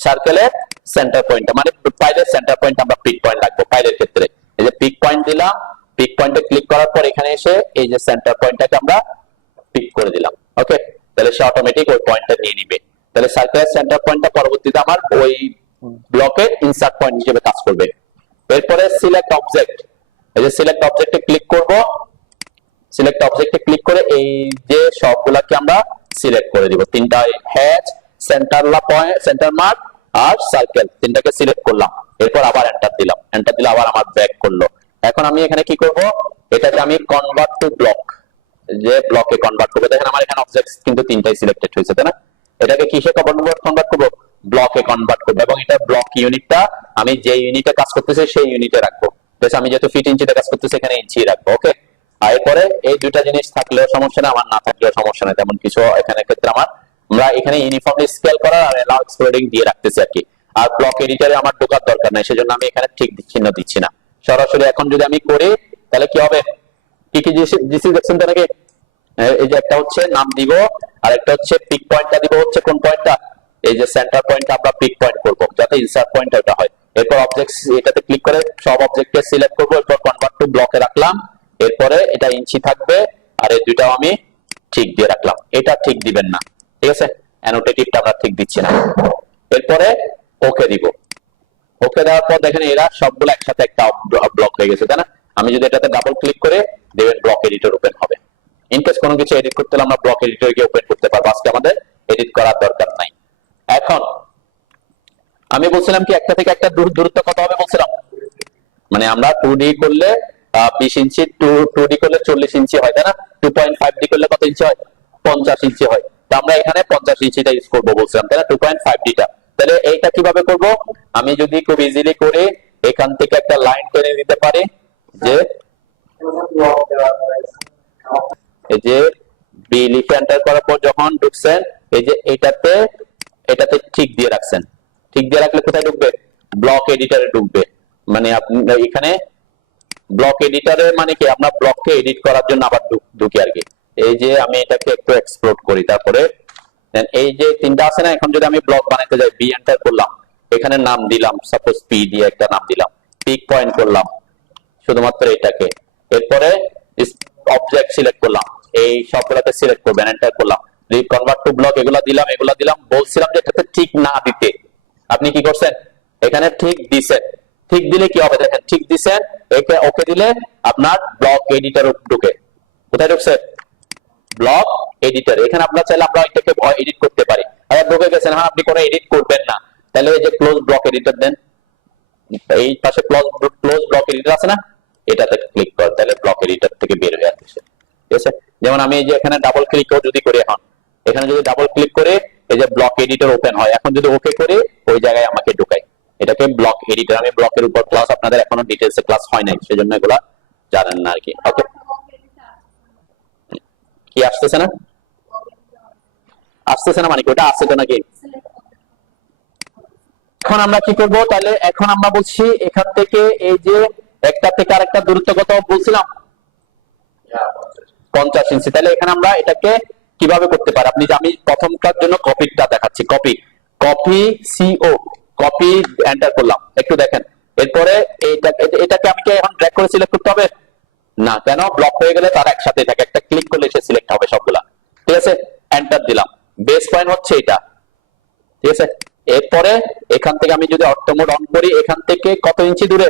সার্কেলের সেন্টার পয়েন্টটা, মানে ফাইলের সেন্টার পয়েন্ট আমরা পিক পয়েন্ট রাখবো ফাইলের ক্ষেত্রে। এই যে পিক পয়েন্ট দিলাম, পিক পয়েন্টে ক্লিক করার পর এখানে এসে এই যে সেন্টার পয়েন্টটাকে আমরা পিক করে দিলাম। ওকে, তাহলে সে অটোমেটিক ওই পয়েন্টটা নিয়ে নিবে। তাহলে সার্কেলের সেন্টার পয়েন্টটা পরবর্তীতে আমার ওই ব্লকের ইনসার্ট পয়েন্ট হিসেবে কাজ করবে। এরপরে সিলেক্ট অবজেক্ট, এই যে সিলেক্ট অবজেক্টে ক্লিক করব, সিলেক্ট অবজেক্টে ক্লিক করে এই যে সবগুলাকে আমরা সিলেক্ট করে দিব, তিনটা হ্যাচ, সেন্টার মার্ক আর সার্কেল, তিনটাকে সিলেক্ট করলাম। এরপর আবার এন্টার দিলাম, এন্টার দিলে আবার আমার ব্যাক করলো। এখন আমি এখানে কি করব, এটাকে আমি কনভার্ট টু ব্লক, যে ব্লকে কনভার্ট করবো। দেখেন আমার এখানে অবজেক্ট কিন্তু তিনটাই সিলেক্টেড হয়েছে, তাই না? এটাকে কিসে কনভার্ট করবো, ব্লকে কনভার্ট করবো, এবং এটা ব্লক ইউনিটটা আমি যে ইউনিটে কাজ করতেছি সেই ইউনিটে রাখবো। আমি যেহেতু ফিট ইঞ্চিতে কাজ করতেছি এখানে ইঞ্চি রাখবো। ওকে, আর এরপরে এই দুইটা জিনিস থাকলেও সমস্যা নেই, আমার না থাকলেও সমস্যা নেই, তেমন কিছু এখানে ক্ষেত্রে আমরা এখানে ইউনিফর্মলি স্কেল করা আর এলাও এক্সপ্লোডিং দিয়ে রাখতেছি আর কি। আর ব্লক এডিটরে আমার ঢোকার দরকার নাই, সেজন্য আমি এখানে ঠিক চিহ্ন দিচ্ছি না। সরাসরি এখন যদি আমি করি তাহলে কি হবে, কি কি জিসি দেখছেন তো নাকি? এই যে একটা হচ্ছে নাম দিব, আর একটা হচ্ছে পিক পয়েন্টটা দিব, হচ্ছে কোন পয়েন্টটা, এই যে সেন্টার পয়েন্টটা আমরা পিক পয়েন্ট করব যাতে ইনসার্ট পয়েন্ট এটা হয়। এরপর অবজেক্ট, এটাতে ক্লিক করে সব অবজেক্টকে সিলেক্ট করব, এরপর কনভার্ট টু ব্লকে রাখলাম। এরপরে এটা ইঞ্চি থাকবে আর এই দুইটাও আমি ঠিক দিয়ে রাখলাম। এটা ঠিক দিবেন না, ঠিক আছে? অ্যানোটেটিভটা আমরা ঠিক দিচ্ছি না। এরপরে ওকে দিব, ওকে দেওয়ার পর দেখেন এরা সবগুলো একসাথে একটা ব্লক হয়ে গেছে, তাই না? আমি যদি এটাতে ডাবল ক্লিক করে দেবেন ব্লক এডিটর ওপেন হবে। ইনকেস কোনো কিছু এডিট করতে হলে আমরা ব্লক এডিটর গিয়ে ওপেন করতে পারবো, আজকে আমাদের এডিট করার দরকার নাই। এখন আমি বলছিলাম কি একটা থেকে একটা দূরত্ব কত হবে বলছিলাম, মানে আমরা 2D করলে 20 ইঞ্চি, 2D করলে 40 ইঞ্চি হয়, তাই না? 2.5D করলে কত ইঞ্চি হয়, 50 ইঞ্চি হয়। তো আমরা এখানে 50 ইঞ্চিটা ইউজ করবো বলছিলাম, তাই না? 2.5Dটা। তাহলে এইটা কিভাবে করব, আমি যদি খুব ইজিলি করে এখান থেকে একটা লাইন টেনে দিতে পারি, যে এই যে বি লিখে এন্টার করার পর যখন ঢুকছেন এই যে এটাতে ঠিক দিয়ে রাখছেন, ঠিক দিয়ে রাখলে কোথায় ঢুকবে, ব্লক এডিটরে ঢুকবে। মানে আপনি এখানে ব্লক এডিটরে মানে কি, আমরা ব্লককে এডিট করার জন্য আবার ঢুকি আর কি। এই যে আমি এটাকে একটু এক্সপ্লোর করি, তারপরে এই যে তিনটা আছে না, এখন যদি আমি ব্লক বানাইতে যাই, বি এন্টার করলাম, এখানে নাম দিলাম, সাপোজ পি দিয়ে একটা নাম দিলাম, পিক পয়েন্ট করলাম শুধুমাত্র এটাকে। এরপরে অবজেক্ট সিলেক্ট করলাম, এই সবগুলোকে সিলেক্ট করবেন, এন্টার করলাম, কনভার্ট টু ব্লক এগুলা দিলাম। বলছিলাম যে এটাতে ঠিক না দিতে, আপনি কি করছেন, এখানে ঠিক দিছেন। ঠিক দিলে কি হবে দেখেন, ঠিক দিছেন, ওকে দিলে আপনার ব্লক এডিটর ঢুকে, কোথায় ঢুকছে, ব্লক এডিটর। এখানে আপনার চাইলে আমরা এটাকে এডিট করতে পারি। আবার ঢুকে গেছেন, হ্যাঁ আপনি কোনো এডিট করবেন না, তাহলে এই যে ক্লোজ ব্লক এডিটর দেন, এই পাশে ক্লোজ ব্লক এডিটর আছে না, এটাতে ক্লিক কর, তাহলে ব্লক এডিটর থেকে বের হয়ে আসছে, ঠিক আছে? যেমন আমি এই যে এখানে ডাবল ক্লিক যদি করি, এখন এখানে যদি ডাবল ক্লিক করে এই যে ব্লক এডিটর ওপেন হয়, এখন যদি ওকে করে ওই জায়গায় আমাকে ঢুকাই, এটাকে ব্লক এডিটর। আমি ব্লকের উপর ক্লাস আপনাদের এখনো ডিটেইলসে ক্লাস হয় নাই, সেজন্য এগুলা জানেন না আর কি। ওকে, কি আসতেছে না, আসতেছে না মানে কি, ওটা আসছে তো নাকি? এখন আমরা কি করব, তাহলে এখন আমরা বলছি এখান থেকে এই যে একটা থেকে আরেকটা দূরত্ব কত বলছিলাম, 50 ইঞ্চি। তাহলে এখানে আমরা এটাকে কিভাবে করতে পারে আপনি, যে আমি প্রথমটার জন্য কপিটা দেখাচ্ছি, copy copy CO copy enter করলাম, একটু দেখেন। এরপরে এটাকে আমি কি এখন ড্র্যাগ করে সিলেক্ট করতে হবে না, কেন? ব্লক হয়ে গেলে তার একসাথে থাকে, একটা ক্লিক করলে সে সিলেক্ট হবে সবগুলা। ঠিক আছে, এন্টার দিলাম। বেস পয়েন্ট হচ্ছে এটা। ঠিক আছে, এরপরে এখান থেকে আমি যদি অটো মোড অন করি, এখান থেকে কত ইঞ্চি দূরে?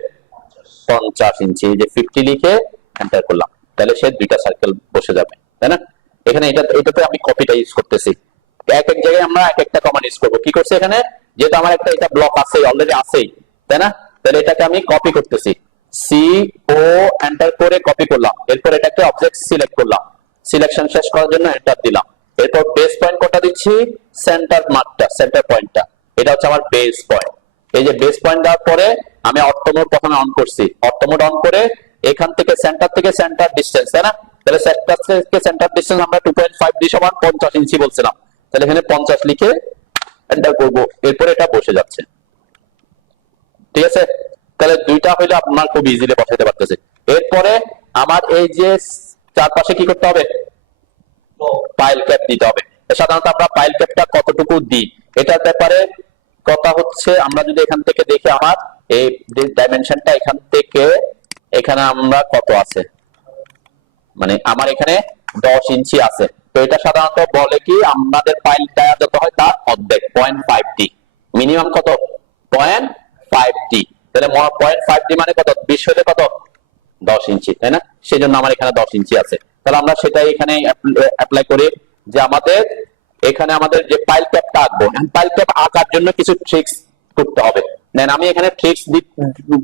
50 ইঞ্চি। যে 50 লিখে এন্টার করলাম, তাহলে সে দুইটা সার্কেল বসে যাবে, তাই না? এখানে এটাতে আমি কপিটা ইউজ করতেছি। এক এক জায়গায় আমরা এক একটা কমান্ড ইউজ করবো। কি করছে এখানে? যেহেতু আমার একটা এটা ব্লক আছে, অলরেডি আছেই, তাই না? তাহলে এটাকে আমি কপি করতেছি, সি ও এন্টার করে কপি করলাম। এরপর এটাকে অবজেক্ট সিলেক্ট করলাম, সিলেকশন শেষ করার জন্য এন্টার দিলাম। এরপর বেস পয়েন্ট কোনটা দিচ্ছি? সেন্টার মার্কটা, সেন্টার পয়েন্টটা, এটা হচ্ছে আমার বেস পয়েন্ট। এই যে বেস পয়েন্ট দেওয়ার পরে আমি অটো মোড প্রথমে অন করছি, অটো মোড অন করে এখান থেকে সেন্টার ডিসটেন্স, তাই না? তাহলে সেন্টার থেকে সেন্টার ডিসটেন্স আমরা 2.5 ডি সমান 50 ইঞ্চি বলছিলাম, তাহলে এখানে 50 লিখে এন্টার করব। এরপরে এটা বসে যাচ্ছে। ঠিক আছে, তাহলে দুইটা হইলে আপনার খুব ইজিলি বসাইতে পারতেছে। এরপরে আমার এই যে চারপাশে কি করতে হবে? পাইল ক্যাপ দিতে হবে। সাধারণত আমরা পাইল ক্যাপটা কতটুকু দিই এটার ব্যাপারে কথা হচ্ছে, আমরা যদি এখান থেকে দেখি আমার এই ডাইমেনশনটা এখান থেকে এখানে আমরা কত আছে, মানে আমার এখানে 10 ইঞ্চি আছে। তো এটা সাধারণত বলে কি, আমাদের পাইলটা যত হয় তার অর্ধেক, 0.5 ডি। মিনিমাম কত? 0.5 ডি। তাহলে 0.5 ডি মানে কত? 20 হলে কত? 10 ইঞ্চি, তাই না? সেই জন্য আমার এখানে 10 ইঞ্চি আছে। তাহলে আমরা সেটাই এখানে অ্যাপ্লাই করি, যে আমাদের এখানে আমাদের যে পাইল ক্যাপটা আঁকবো, পাইল ক্যাপ আঁকার জন্য কিছু ট্রিক্স করতে হবে। দেন আমি এখানে ট্রিক্স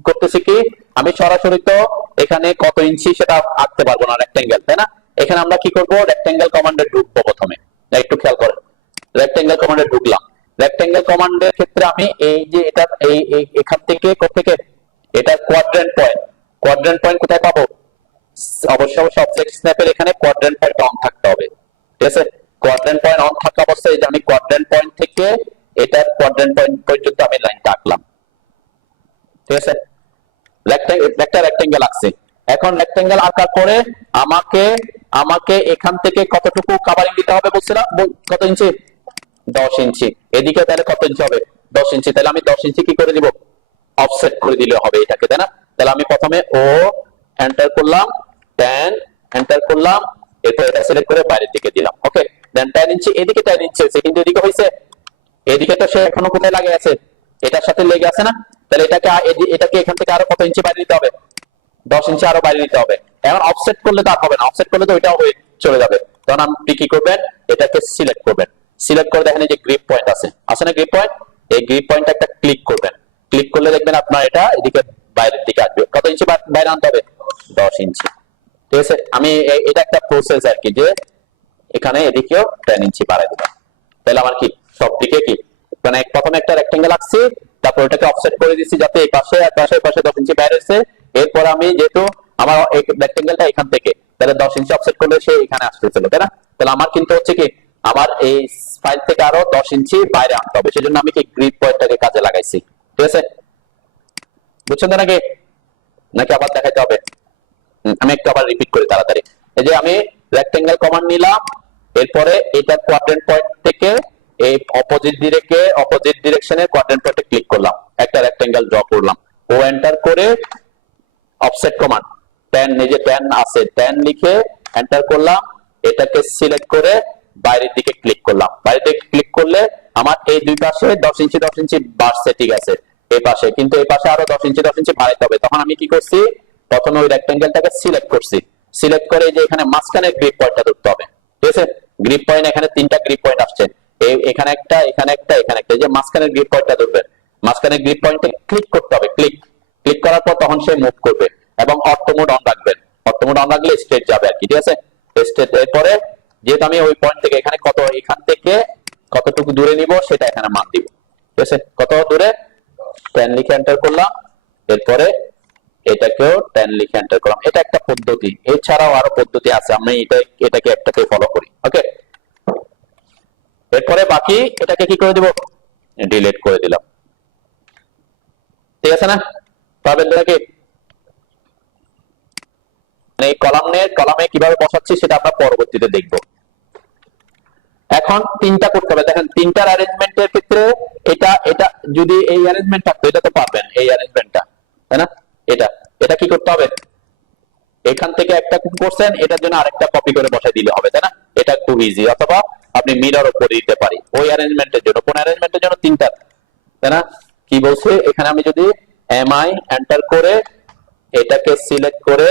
করতেছি কি, আমি সরাসরি তো এখানে কত ইঞ্চি সেটা আঁকতে পারবো না, রেক্টেঙ্গেল, তাই না? এখানে আমরা কি করব? রেক্টেঙ্গেল কমান্ডে ঢুকবো প্রথমে। একটু খেয়াল করেন, রেক্টেঙ্গেল কমান্ডে ঢুকলাম। রেক্টেঙ্গেল কমান্ডের ক্ষেত্রে আমি এই যে এটা এখান থেকে কোথেকে, এটা কোয়াড্রেন্ট পয়েন্ট। কোয়াড্রেন্ট পয়েন্ট কোথায় পাবো? অবশ্যই অবজেক্ট স্ন্যাপের এখানে কোয়াড্রেন্ট পয়েন্ট অন থাকতে হবে। ঠিক আছে, কোয়াড্রেন্ট পয়েন্ট অন থাকা অবস্থায় যে আমি কোয়াড্রেন্ট পয়েন্ট থেকে এটার কোয়াড্রেন্ট পয়েন্ট পর্যন্ত আমি লাইনটা আঁকলাম। ঠিক আছে, একটা রেক্টেঙ্গেল আঁকছি। এখন রেক্টেঙ্গেল আঁকার পরে আমাকে এখান থেকে কতটুকু কভারিং দিতে হবে বলছিলাম? কত ইঞ্চি? 10 ইঞ্চি। এদিকে তাহলে কত ইঞ্চি হবে? 10 ইঞ্চি। তাহলে আমি 10 ইঞ্চি কি করে দিব? অফসেট করে দিলে হবে এটাকে, তাই না? তাহলে আমি প্রথমে ও এন্টার করলাম, 10 এন্টার করলাম, এরপর এটা সিলেক্ট করে বাইরের দিকে দিলাম। ওকে, দেন 10 ইঞ্চি। এদিকে 10 ইঞ্চি আছে, কিন্তু এদিকে হইছে, এদিকে তো সে এখনো কোথায় লাগে আছে? এটার সাথে লেগে আছে না? তাহলে এটাকে এখান থেকে আরো কত ইঞ্চি বাইরে দিতে হবে? 10 ইঞ্চি আরো বাইরে দিতে হবে। এখন অফসেট করলে তো আর হবে না, অফসেট করলে তো ওইটাও হয়ে চলে যাবে। তখন আপনি কি করবেন? এটাকে সিলেক্ট করবেন। সিলেক্ট করে দেখেন এই যে গ্রিপ পয়েন্ট আছে না গ্রিপ পয়েন্ট? এই গ্রিপ পয়েন্টটা একটা ক্লিক করবেন। ক্লিক করলে দেখবেন আপনার এটা এদিকে বাইরের দিকে আসবে। কত ইঞ্চি বাইরে আনতে হবে? 10 ইঞ্চি। ঠিক আছে, আমি এটা একটা প্রসেস আর কি, যে এখানে এদিকেও 10 ইঞ্চি বাড়াই দিলাম। তাহলে আমার কি সব দিকে কি, মানে প্রথমে একটা রেক্টেঙ্গেল আঁকছি, তারপর ওটাকে অফসেট করে দিচ্ছি যাতে এই পাশে আর পাশে 10 ইঞ্চি বাইরে এসে, এরপর আমি যেহেতু আমার রেক্টেঙ্গেলটা এখান থেকে, তাহলে 10 ইঞ্চি অফসেট করলে সে এখানে আসতেছিল, তাই না? তাহলে আমার কিন্তু হচ্ছে কি, আমার এই ফাইল থেকে আরো 10 ইঞ্চি বাইরে আনতে হবে। সেজন্য আমি কি গ্রিড পয়েন্টটাকে কাজে লাগাইছি। ঠিক আছে, বুঝছেন তো নাকি আবার দেখাইতে হবে? আমি একটু আবার রিপিট করি তাড়াতাড়ি। এই যে আমি রেক্টেঙ্গেল কমান্ড নিলাম, এরপরে এটা কোয়াড্রেন্ট পয়েন্ট থেকে এই অপোজিট ডিরেকশনে কোয়াড্রেন্ট পয়েন্টে ক্লিক করলাম, একটা রেক্টেঙ্গেল ড্র করলাম। ও এন্টার করে অফসেট কমান্ড 10, নিজে 10 আছে, 10 লিখে এন্টার করলাম। এটাকে সিলেক্ট করে বাইরের দিকে ক্লিক করলাম। বাইরের দিকে ক্লিক করলে আমার এই দুই পাশে 10 ইঞ্চি বাড়ছে, ঠিক আছে। এই পাশে কিন্তু এই পাশে আরো 10 ইঞ্চি বাড়াইতে হবে। তখন আমি কি করছি? প্রথমে ওই রেক্টেঙ্গেলটাকে সিলেক্ট করছি। সিলেক্ট করে যে এখানে মাঝখানে গ্রিপ পয়েন্টটা ধরতে হবে। ঠিক আছে, গ্রিপ পয়েন্ট এখানে 3টা গ্রিপ পয়েন্ট আসছে, এখানে একটা, এখানে একটা, এখানে একটা। এই যে মাঝখানে গ্রিপ পয়েন্টটা ধরবেন, মাঝখানে গ্রিপ পয়েন্টে ক্লিক করতে হবে। ক্লিক করার পর তখন সে মুভ করবে, এবং অটো মোড অন রাখবেন। অটো মোড অন রাখলে স্ট্রেট যাবে আর কি। ঠিক আছে, স্ট্রেট। এরপরে যেহেতু আমি ওই পয়েন্ট থেকে এখানে এখান থেকে কতটুকু দূরে নিব সেটা এখানে মান দিব। ঠিক আছে, কত দূরে? 10 লিখে এন্টার করলাম। এরপরে এটাকেও 10 লিখে এন্টার করলাম। এটা একটা পদ্ধতি, এছাড়াও আরো পদ্ধতি আছে, আমি এটাকে একটাকে ফলো করি। ওকে, এরপরে বাকি এটাকে কি করে দিব? ডিলিট করে দিলাম। ঠিক আছে না? পাবেন নাকি? এই কলামে কিভাবে বসাচ্ছি সেটা আমরা পরবর্তীতে দেখব। এখন তিনটা করতে হবে, দেখেন তিনটার অ্যারেঞ্জমেন্টের ক্ষেত্রে এটা এটা যদি এই অ্যারেঞ্জমেন্ট থাকতো এটা তো পারবেন, এই অ্যারেঞ্জমেন্টটা, তাই না? এটা এটা কি করতে হবে, এখান থেকে একটা করছেন, এটার জন্য আরেকটা কপি করে বসাই দিলে হবে, তাই না? এটা খুব ইজি। অথবা আপনি মিররও করে দিতে পারি ওই অ্যারেঞ্জমেন্টের জন্য। কোন অ্যারেঞ্জমেন্টের জন্য? তিনটা, তাই না? কি বলছে এখানে, আমি যদি এমআই এন্টার করে এটাকে সিলেক্ট করে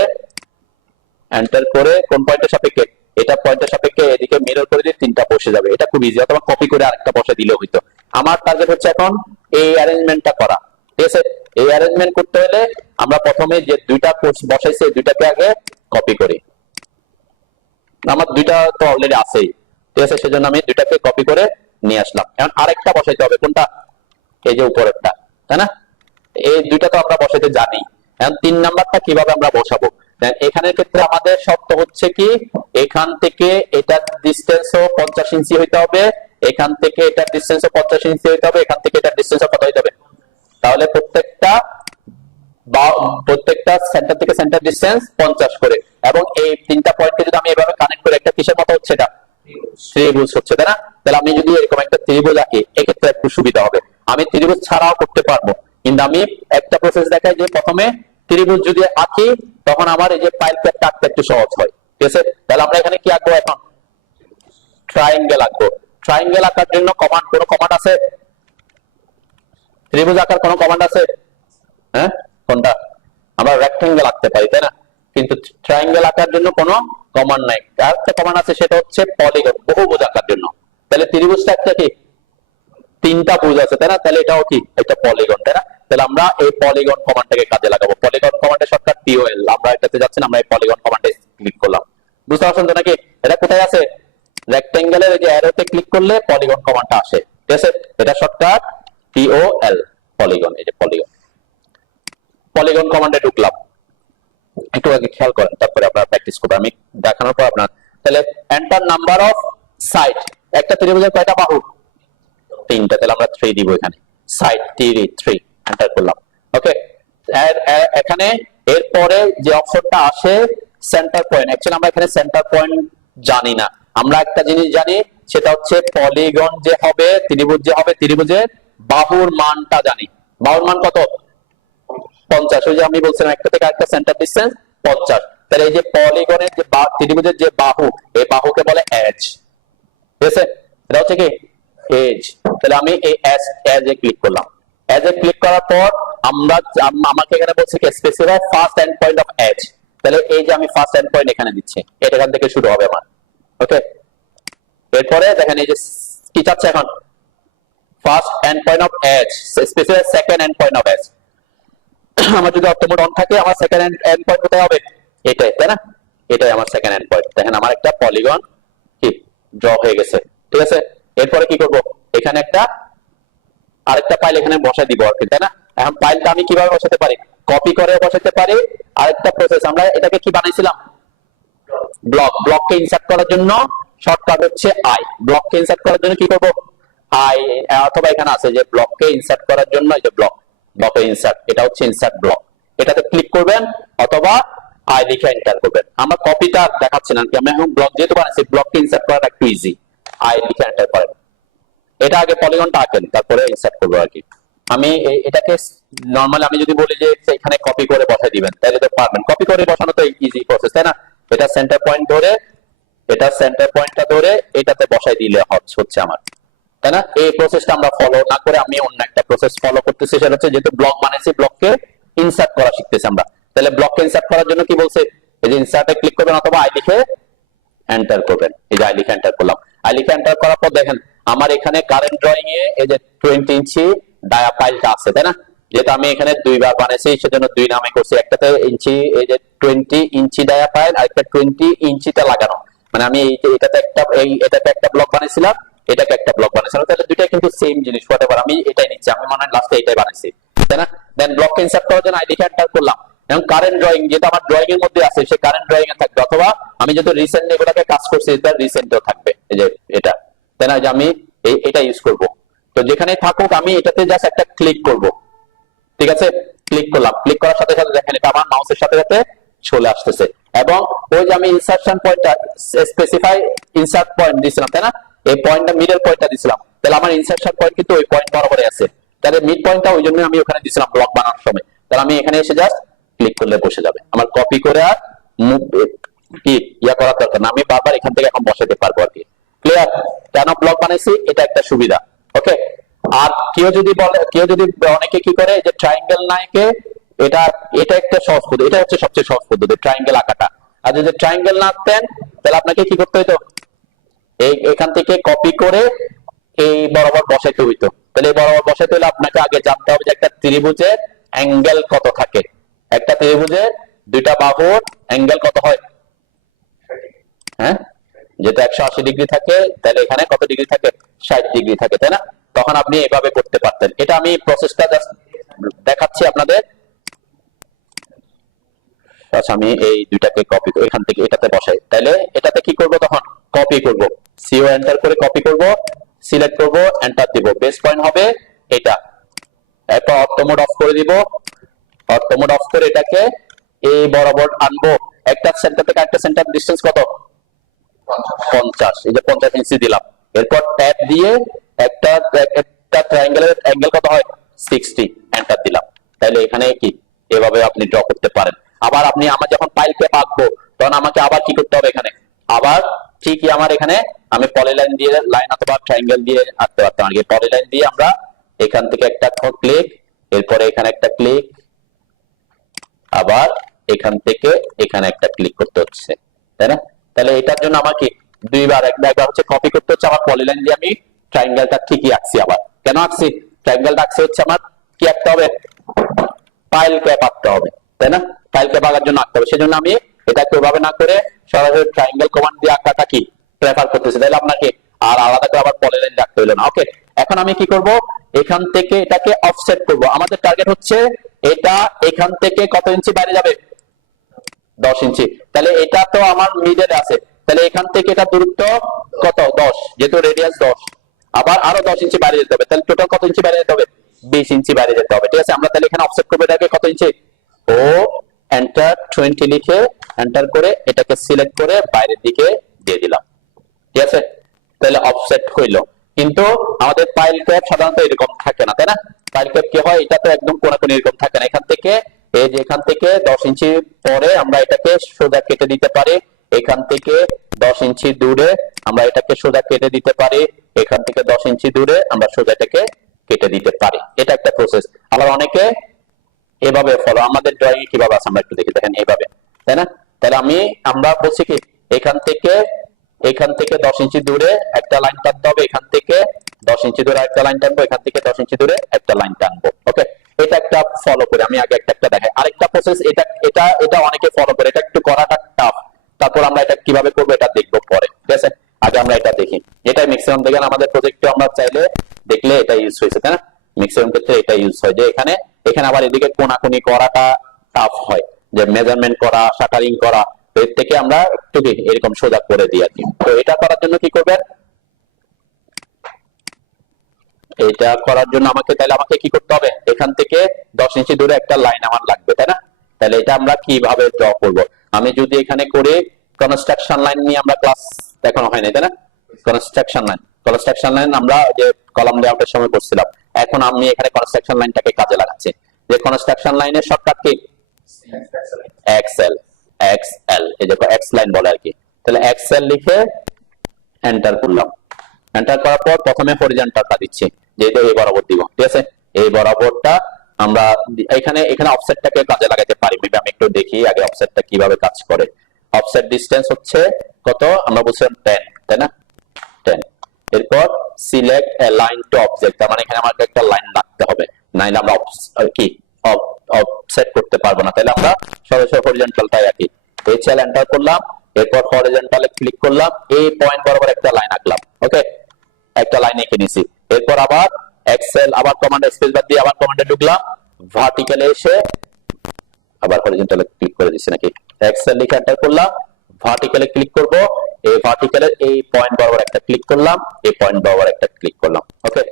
এন্টার করে কোন পয়েন্টের সাপেক্ষে, এটা পয়েন্টের সাপেক্ষে এদিকে মিরর করে দিয়ে তিনটা বসে যাবে, এটা খুব ইজি। অথবা কপি করে আরেকটা বসে দিলেও হইতো। আমার টার্গেট হচ্ছে এখন এই অ্যারেঞ্জমেন্টটা করা, ঠিক আছে? এই অ্যারেঞ্জমেন্ট করতে হলে আমরা প্রথমে যে দুইটা বসাইছি এই দুইটাকে আগে কপি করি। আমার দুইটা তো অলরেডি আছেই, ঠিক আছে? সেজন্য আমি দুইটাকে কপি করে নিয়ে আসলাম। এখন আরেকটা বসাইতে হবে, কোনটা? এই যে উপরেরটা, তাই না? এই দুইটা তো আমরা বসাইতে জানি। এখন 3 নাম্বারটা কিভাবে আমরা বসাবো? এখানের ক্ষেত্রে আমাদের শর্ত হচ্ছে কি, এখান থেকে এটার ডিসটেন্সও 50 ইঞ্চি হইতে হবে, এখান থেকে এটার ডিসটেন্সও 50 ইঞ্চি হইতে হবে, এখান থেকে এটার ডিসটেন্সও কত হইতে হবে? তাহলে প্রত্যেকটা সেন্টার থেকে সেন্টার ডিসটেন্স 50 করে। এবং এই তিনটা পয়েন্টকে যদি আমি এভাবে কানেক্ট করি, একটা কিসের মতো হচ্ছে? এটা ত্রিভুজ হচ্ছে, তাই না? তাহলে আমি যদি এরকম একটা ত্রিভুজ আঁকি, এক্ষেত্রে একটু সুবিধা হবে। আমি ত্রিভুজ ছাড়াও করতে পারবো, কিন্তু আমি একটা প্রসেস দেখাই যে প্রথমে ত্রিভুজ যদি আঁকি তখন আমার এই যে পাইল ক্যাপটা আঁকতে একটু সহজ হয়, ঠিক আছে? তাহলে আমরা এখানে কি আঁকবো এখন? ট্রায়াঙ্গেল আঁকবো। ট্রায়াঙ্গেল আঁকার জন্য কোনো কমান্ড আছে? ত্রিভুজ আঁকার কোনো কমান্ড আছে? হ্যাঁ, কোনটা? আমরা রেক্টেঙ্গেল আঁকতে পারি, তাই না? কিন্তু ট্রায়াঙ্গেল আঁকার জন্য কোনো কমান্ড নাই। আরেকটা কমান্ড আছে, সেটা হচ্ছে পলিগন, বহুভুজ আঁকার জন্য। তাহলে ত্রিভুজটা একটা কি, তিনটা ভুজ আছে, তাই না? তাহলে এটাও কি একটা পলিগন, তাই না? তাহলে আমরা এই পলিগন কমান্ডটাকে কাজে লাগাবো। পলিগন কমান্ডের শর্টকাট টিওএল। আমরা এটাতে যাচ্ছি না, আমরা এই পলিগন কমান্ডে ক্লিক করলাম। বুঝতে পারছেন তো নাকি? এটা কোথায় আছে? রেক্টেঙ্গেলের এই যে অ্যারোতে ক্লিক করলে পলিগন কমান্ডটা আসে, ঠিক আছে? এটা শর্টকাট টিওএল, পলিগন। এই যে পলিগন, পলিগন কমান্ডে ঢুকলাম। একটু আগে খেয়াল করেন, তারপরে আপনারা প্র্যাকটিস করবেন আমি দেখানোর পর আপনার। তাহলে এন্টার নাম্বার অফ সাইড, একটা ত্রিভুজের কয়টা বাহু? তিনটা, তাহলে আমরা 3 দিব এখানে। সাইড 3 এন্টার করলাম, ওকে? এখানে এরপরে যে অপশনটা আসে সেন্টার পয়েন্ট, অ্যাকচুয়ালি আমরা এখানে সেন্টার পয়েন্ট জানি না। আমরা একটা জিনিস জানি, সেটা হচ্ছে পলিগন যে হবে, ত্রিভুজ যে হবে, ত্রিভুজের বাহুর মানটা জানি। বাহুর মান কত? 50। ওই যে আমি বলছিলাম একটা থেকে আরেকটা সেন্টার ডিসটেন্স 50। তাহলে এই যে পলিগনের যে ত্রিভুজের যে বাহু, এই বাহুকে বলে এজ, ঠিক আছে? এটা হচ্ছে কি এজ। তাহলে আমি এই এজ এ ক্লিক করলাম। এজ এ ক্লিক করার পর আমাকে এখানে বলছে কি specify first end point of edge. তাহলে এই যে আমি ফার্স্ট এন্ড পয়েন্ট এখানে দিচ্ছি, এটা এখান থেকে শুরু হবে আমার, ওকে? এরপরে দেখেন এই যে কি চাচ্ছে এখন, first end point of edge, specify second end point of edge. আমার যদি অর্থমোড অন থাকে, আমার সেকেন্ড এন্ড পয়েন্ট কোথায় হবে? এটাই, তাই না? এটাই আমার সেকেন্ড এন্ড পয়েন্ট। দেখেন আমার একটা পলিগন কি ড্র হয়ে গেছে, ঠিক আছে? এরপরে কি করব? এখানে একটা আরেকটা ফাইল এখানে বসাই দিব আর কি, তাই না? এখন ফাইলটা আমি কিভাবে বসাতে পারি? কপি করে বসাতে পারি। আরেকটা প্রসেস, আমরা এটাকে কি বানাইছিলাম? ব্লক। ব্লককে ইনসার্ট করার জন্য শর্টকাট হচ্ছে আই। ব্লককে ইনসার্ট করার জন্য কি করব? আই, অথবা এখানে আছে যে ব্লককে ইনসার্ট করার জন্য এই যে ব্লকে ইনসার্ট, এটা হচ্ছে ইনসার্ট ব্লক। এটাতে ক্লিক করবেন অথবা আই লিখে এন্টার করবেন। আমরা কপিটা দেখাচ্ছি না, আমি এখন ব্লক যেহেতু বানাইছি, ব্লককে ইনসার্ট করাটা একটু ইজি। আই লিখে এন্টার করেন। এটা আগে পলিগনটা আঁকেন, তারপরে ইনসার্ট করবো আর কি। আমি এটাকে নরমালি আমি যদি বলি যে এখানে কপি করে বসাই দিবেন, তাহলে তো পারবেন। কপি করে বসানো তো ইজি প্রসেস, তাই না? এটা সেন্টার পয়েন্ট ধরে, এটা সেন্টার পয়েন্টটা ধরে এটাতে বসাই দিলে হচ্ছে আমার, তাই না? এই প্রসেসটা আমরা ফলো না করে আমি অন্য একটা প্রসেস ফলো করতেছি, সেটা হচ্ছে যেহেতু ব্লক বানাইছি, ব্লককে ইনসার্ট করা শিখতেছি আমরা। তাহলে ব্লককে ইনসার্ট করার জন্য কি বলছে? এই যে ইনসার্টে ক্লিক করবেন অথবা আই লিখে এন্টার করবেন। এই যে আই লিখে এন্টার করলাম। আই লিখে এন্টার করার পর দেখেন আমার এখানে কারেন্ট ড্রয়িং এ এই যে 20 ইঞ্চি ডায়া ফাইলটা আছে, তাই না? যেটা আমি এখানে দুইবার বানাইছি, সেজন্য দুই নামে করছি। একটাতে ইঞ্চি, এই যে 20 ইঞ্চি ডায়া ফাইল, আর একটা 20 ইঞ্চিটা লাগানো। মানে আমি এটাতে একটা ব্লক বানাইছিলাম, এটাকে একটা ব্লক বানাইছিলাম। তাহলে দুইটাই কিন্তু সেম জিনিস, হোয়াটএভার। আমি এটাই নিচ্ছি, আমি মনে হয় লাস্টে এটাই বানাইছি, তাই না? দেন ব্লককে ইনসার্ট করার জন্য আই লিখে এন্টার করলাম। এবং কারেন্ট ড্রয়িং যেটা আমার ড্রয়িং এর মধ্যে আছে, সেই কারেন্ট ড্রয়িং এ থাকবে, অথবা আমি যেহেতু রিসেন্ট এগুলোকে কাজ করছি, এটা রিসেন্টেও থাকবে, এই যে এটা, তাই না? যে আমি এটা ইউজ করব। তো যেখানে থাকুক আমি এটাতে জাস্ট একটা ক্লিক করব, ঠিক আছে? ক্লিক করলাম। ক্লিক করার সাথে সাথে দেখেন এটা আমার মাউসের সাথে সাথে চলে আসতেছে। এবং ওই যে আমি ইনসার্শন পয়েন্টটা স্পেসিফাই ইনসার্ট পয়েন্ট দিছিলাম, তাই না? এই পয়েন্টটা মিডল পয়েন্টটা দিছিলাম, তাহলে আমার ইনসার্শন পয়েন্ট কিন্তু ওই পয়েন্ট বরাবরই আছে। তাহলে মিড পয়েন্টটা ওই জন্য আমি ওখানে দিছিলাম ব্লক বানানোর সময়। তাহলে আমি এখানে এসে জাস্ট ক্লিক করলে বসে যাবে। আমার কপি করে আর মুভ কি ইয়া করার দরকার না, আমি বারবার এখান থেকে এখন বসাতে পারবো আর কি। ক্লিয়ার? কেন ব্লক বানাইছি, এটা একটা সুবিধা। ওকে। আর কেউ যদি বলে, কেউ যদি অনেকে কি করে যে ট্রায়াঙ্গেল নাইকে, এটা এটা একটা সহজ পদ্ধতি, এটা হচ্ছে সবচেয়ে সহজ পদ্ধতি ট্রায়াঙ্গেল আঁকাটা। আর যদি ট্রায়াঙ্গেল না আঁকতেন তাহলে আপনাকে কি করতে হতো, এখান থেকে কপি করে এই বরাবর বসাইতে হইতো। তাহলে এই বরাবর বসাইতে হলে আপনাকে আগে জানতে হবে যে একটা ত্রিভুজের অ্যাঙ্গেল কত থাকে, একটা ত্রিভুজের দুইটা বাহুর অ্যাঙ্গেল কত হয়। হ্যাঁ, যেটা 180 ডিগ্রি থাকে, তাহলে এখানে কত ডিগ্রি থাকে, 60 ডিগ্রি থাকে, তাই না? তখন আপনি এভাবে করতে পারতেন। এটা আমি প্রসেসটা জাস্ট দেখাচ্ছি আপনাদের। আচ্ছা, আমি এই দুইটাকে কপি এখান থেকে এটাতে বসাই, তাহলে এটাতে কি করব, তখন কপি করব, সিও এন্টার করে কপি করব, সিলেক্ট করব, এন্টার দিব, বেস পয়েন্ট হবে এটা। একটা অর্থ মোড অফ করে দিব, অর্থ মোড অফ করে এটাকে এই বরাবর আনবো। একটা সেন্টার থেকে একটা সেন্টার ডিসটেন্স কত, 50, এই যে 50 ইঞ্চি দিলাম। এরপর ট্যাব দিয়ে একটা একটা ট্রায়াঙ্গেলের অ্যাঙ্গেল কত হয়, 60, এন্টার দিলাম। তাহলে এখানে কি এভাবে আপনি ড্র করতে পারেন। আবার আপনি আমার যখন ফাইল কে আঁকবো তখন আমাকে আবার কি করতে হবে, এখানে আবার ঠিকই আমার এখানে আমি পলিলাইন দিয়ে লাইন অথবা ট্রায়াঙ্গেল দিয়ে আঁকতে পারতাম আর কি। পলিলাইন দিয়ে আমরা এখান থেকে একটা ক্লিক, এরপরে এখানে একটা ক্লিক, আবার এখান থেকে এখানে একটা ক্লিক করতে হচ্ছে, তাই না? তাহলে এটার জন্য আমাকে দুইবার, একবার হচ্ছে কপি করতে হচ্ছে, আমার পলিলাইন দিয়ে আমি ট্রায়াঙ্গেলটা ঠিকই আঁকছি। আবার কেন আঁকছি, ট্রায়াঙ্গেলটা আঁকছি হচ্ছে আমার কি আঁকতে হবে, ফাইল ক্যাপ আঁকতে হবে, তাই না? ফাইল ক্যাপ আঁকার জন্য আঁকতে হবে, সেজন্য আমি এটাকে ওইভাবে না করে সরাসরি ট্রায়াঙ্গেল কমান্ড দিয়ে আঁকাটা কি প্রেফার করতেছি। তাহলে আপনাকে আর আলাদা করে আবার পলিলাইন রাখতে হলো না। ওকে, এখন আমি কি করব, এখান থেকে এটাকে অফসেট করব। আমাদের টার্গেট হচ্ছে এটা এখান থেকে কত ইঞ্চি বাইরে যাবে, 10 ইঞ্চি। তাহলে এটা তো আমার মিডলে আছে, তাহলে এখান থেকে এটা দূরত্ব কত, 10, যেহেতু রেডিয়াস 10, আবার আরো 10 ইঞ্চি বাইরে যেতে হবে। তাহলে টোটাল কত ইঞ্চি বাইরে যেতে হবে, 20 ইঞ্চি বাইরে যেতে হবে। ঠিক আছে, আমরা তাহলে এখানে অফসেট করব এটাকে কত ইঞ্চি, ও এন্টার 20 লিখে এন্টার করে এটাকে সিলেক্ট করে বাইরের দিকে দিয়ে দিলাম। ঠিক আছে, তাহলে অফসেট হইলো। কিন্তু আমাদের ফাইল ক্যাপ সাধারণত এরকম থাকে না, তাই না? ফাইল ক্যাপ কি হয়, এটা তো একদম কোনাকুনি এরকম থাকে না। এখান থেকে এই যে এখান থেকে 10 ইঞ্চি পরে আমরা এটাকে সোজা কেটে দিতে পারি, এখান থেকে 10 ইঞ্চি দূরে আমরা এটাকে সোজা কেটে দিতে পারি, এখান থেকে 10 ইঞ্চি দূরে আমরা সোজা এটাকে কেটে দিতে পারি। এটা একটা প্রসেস। আবার অনেকে এভাবে ফলো, আমাদের ড্রয়িং কিভাবে আছে আমরা একটু দেখি, দেখেন এইভাবে, তাই না? তাহলে আমরা বলছি কি এখান থেকে 10 ইঞ্চি দূরে একটা লাইন টানতে হবে, এখান থেকে 10 ইঞ্চি দূরে একটা লাইন টানবো, এখান থেকে 10 ইঞ্চি দূরে একটা লাইন টানবো। ওকে, এটা একটা ফলো করে আমি আগে একটা দেখাই। আরেকটা প্রসেস, এটা এটা এটা অনেকে ফলো করে, এটা একটু করাটা টাফ। তারপর আমরা এটা কিভাবে করবো এটা দেখবো পরে। ঠিক আছে, আগে আমরা এটা দেখি। এটা ম্যাক্সিমাম দেখেন আমাদের প্রজেক্টে আমরা চাইলে দেখলে এটা ইউজ হয়েছে, তাই না? ম্যাক্সিমাম ক্ষেত্রে এটা ইউজ হয় যে এখানে আবার এদিকে কোনাকুনি করাটা টাফ হয়, যে মেজারমেন্ট করা, শাটারিং করা, এর থেকে আমরা একটু এরকম সোজা করে দিই আর কি। তো এটা করার জন্য কি করবেন, এটা করার জন্য আমাকে কি করতে হবে, এখান থেকে 10 ইঞ্চি দূরে একটা লাইন আমার লাগবে, তাই না? তাহলে এটা আমরা কিভাবে ড্র করব, আমি যদি এখানে করে কনস্ট্রাকশন লাইন নিয়ে আমরা ক্লাস দেখানো হয়নি, তাই না? কনস্ট্রাকশন লাইন আমরা যে কলাম লেআউটের সময় করছিলাম। এখন আমি এখানে কনস্ট্রাকশন লাইনটাকে কাজে লাগাচ্ছি। যে কনস্ট্রাকশন লাইনের শর্টকাট কি, এক্সএল, এই দেখো এক্স লাইন বলে আর কি। তাহলে এক্সএল লিখে এন্টার করলাম। এন্টার করার পর প্রথমে হরিজন্টালটা দিচ্ছি, যেহেতু এই বরাবর দিব। ঠিক আছে, এই বরাবরটা আমরা এখানে অফসেটটাকে কাজে লাগাতে পারি। আমি একটু দেখি আগে অফসেটটা কিভাবে কাজ করে। অফসেট ডিসটেন্স হচ্ছে কত, আমরা বলছিলাম 10, তাই না? 10। এরপর select a line to object, তার মানে এখানে আমাকে একটা লাইন রাখতে হবে, নাইলে আমরা কি অফসেট করতে পারবো না। তাহলে আমরা সরাসরি হরিজন্টালটাই রাখি। এইচএল এন্টার করলাম, এরপর হরিজন্টালে ক্লিক করলাম, এই পয়েন্ট বরাবর একটা লাইন আঁকলাম। ওকে, একটা লাইন এঁকে নিছি। এরপর আবার এক্সেল, আবার কমান্ড স্পেস বার দিয়ে আবার কমান্ডে ঢুকলাম, ভার্টিক্যালে এসে আবার হরিজন্টালে ক্লিক করে দিচ্ছি নাকি, এক্সেল লিখে এন্টার করলাম, ভার্টিক্যালে ক্লিক করব, এই ভার্টিক্যালের এই পয়েন্ট বরাবর একটা ক্লিক করলাম, এই পয়েন্ট বরাবর একটা ক্লিক করলাম। ওকে,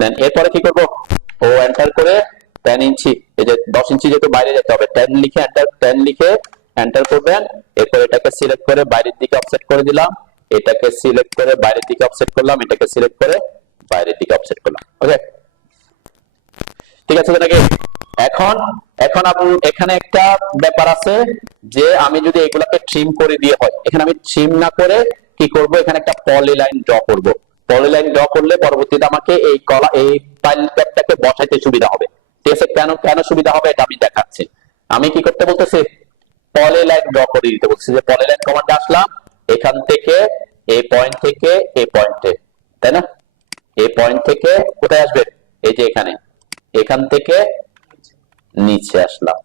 দেন এরপরে কি করব, ও এন্টার করে 10 ইঞ্চি, এই যে 10 ইঞ্চি যেহেতু বাইরে যেতে হবে, 10 লিখে এন্টার, 10 লিখে এন্টার করবেন, এরপর এটাকে সিলেক্ট করে বাইরের দিকে অফসেট করে দিলাম, এটাকে সিলেক্ট করে বাইরের দিকে অফসেট করলাম, এটাকে সিলেক্ট করে বাইরের দিকে অফসেট করলাম। ওকে, ঠিক আছে নাকি? এখন এখন আপনি এখানে একটা ব্যাপার আছে যে আমি যদি এগুলাকে ট্রিম করে দিয়ে হয়, এখানে আমি ট্রিম না করে কি করব, এখানে একটা পলিলাইন ড্র করব। পলিলাইন ড্র করলে পরবর্তীতে আমাকে এই ফাইল ট্যাবটাকে বসাইতে সুবিধা হবে। ঠিক আছে, কেন কেন সুবিধা হবে এটা আমি দেখাচ্ছি। আমি কি করতে বলতেছি, পলিলাইন ড্র করে দিতে বলছি। যে পলিলাইন কমান্ডে আসলাম, এখান থেকে এই পয়েন্ট থেকে এই পয়েন্টে, তাই না? এই পয়েন্ট থেকে কোথায় আসবে, এই যে এখানে, এখান থেকে নিচে আসলাম,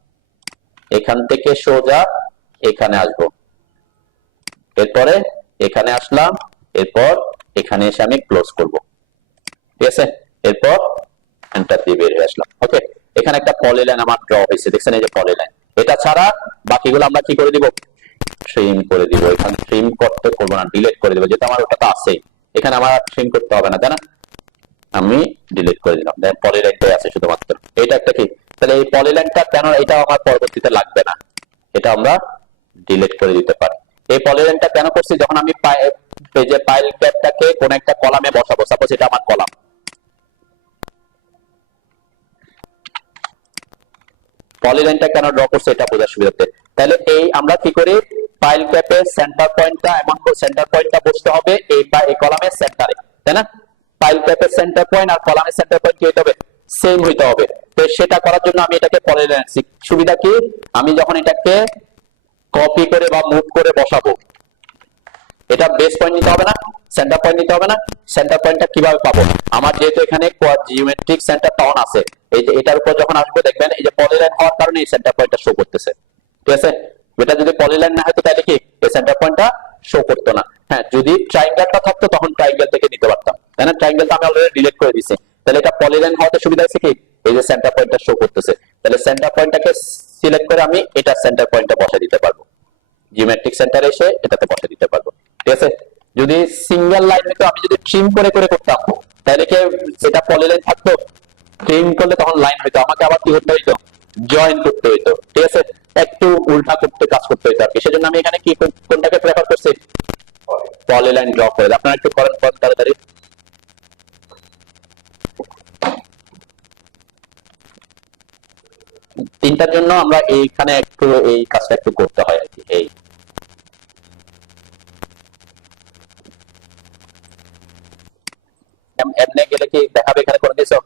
এখান থেকে সোজা এখানে আসবো, এরপরে এখানে আসলাম, এরপর এখানে এসে আমি ক্লোজ করব। ঠিক আছে, এরপর এন্টার দিয়ে বের হয়ে আসলাম। ওকে, এখানে একটা পলিলাইন আমার ড্র হয়েছে, দেখছেন এই যে পলিলাইন। এটা ছাড়া বাকিগুলো আমরা কি করে দিব, ট্রিম করে দিব। এখানে ট্রিম করতে করবো না, ডিলিট করে দিব, যেটা আমার ওটা তো আছেই, এখানে আমার ট্রিম করতে হবে না, তাই না? আমি ডিলিট করে দিলাম, দেন পলিলাইনটাই আছে শুধুমাত্র। এটা একটা কি, তাহলে এই পলিলাইনটা কেন, এটা আমার পরবর্তীতে লাগবে না, এটা আমরা ডিলিট করে দিতে পারি। এই পলিলাইনটা কেন করছি, যখন আমি যে ফাইল ট্যাবটাকে কোন একটা কলামে বসাবো, সাপোজ এটা আমার কলাম, পলিলাইনটা কেন ড্র করছে এটা বোঝার সুবিধাতে। তাহলে এই আমরা কি করি, ফাইল ট্যাবে সেন্টার পয়েন্টটা, এমন সেন্টার পয়েন্টটা বসতে হবে এই কলামের সেন্টারে, তাই না? ফাইল ট্যাবের সেন্টার পয়েন্ট আর কলামের সেন্টার পয়েন্ট কি হতে হবে, সেম হইতে হবে। তো সেটা করার জন্য আমি এটাকে পলিলাইন, সুবিধা কি, আমি যখন এটাকে কপি করে বা মুভ করে বসাবো, এটা বেস পয়েন্ট নিতে হবে না, সেন্টার পয়েন্ট নিতে হবে না। সেন্টার পয়েন্টটা কিভাবে পাবো, আমার যেহেতু এখানে জিওমেট্রিক সেন্টারটা অন আছে, এই যে এটার উপর যখন আসবো দেখবেন এই যে পলিলাইন হওয়ার কারণে এই সেন্টার পয়েন্টটা শো করতেছে। ঠিক আছে, এটা যদি পলিলাইন না হতো তাহলে কি এই সেন্টার পয়েন্টটা শো করতো না। হ্যাঁ, যদি ট্রায়াঙ্গেলটা থাকতো তখন ট্রায়াঙ্গেল থেকে নিতে পারতাম, তাই না? ট্রায়াঙ্গেলটা আমি অলরেডি ডিলিট করে দিয়েছি। তাহলে এটা পলিলাইন হওয়াতে সুবিধা আছে কি, এই যে সেন্টার পয়েন্টটা শো করতেছে। তাহলে সেন্টার পয়েন্টটাকে সিলেক্ট করে আমি এটা সেন্টার পয়েন্টটা বসাই দিতে পারবো, জিওমেট্রিক সেন্টারে এসে এটাতে বসে দিতে পারবো। ঠিক আছে, যদি সিঙ্গেল লাইন হতো, আমি যদি ট্রিম করে করে করতাম তাহলে কি সেটা পলিলাইন থাকতো, ট্রিম করলে তখন লাইন হইতো, আমাকে আবার কি করতে হইতো, জয়েন করতে হইতো। ঠিক আছে, একটু উল্টা করতে কাজ করতে হইতো আর কি। সেজন্য আমি এখানে কি কোনটাকে প্রেফার করছি, পলিলাইন ড্র করে। আপনারা একটু করেন তাড়াতাড়ি। তিনটার জন্য আমরা এইখানে একটু এই কাজটা একটু করতে হয় আর কি। এই এমনি গেলে কি দেখাবে, এখানে কোনো কিছু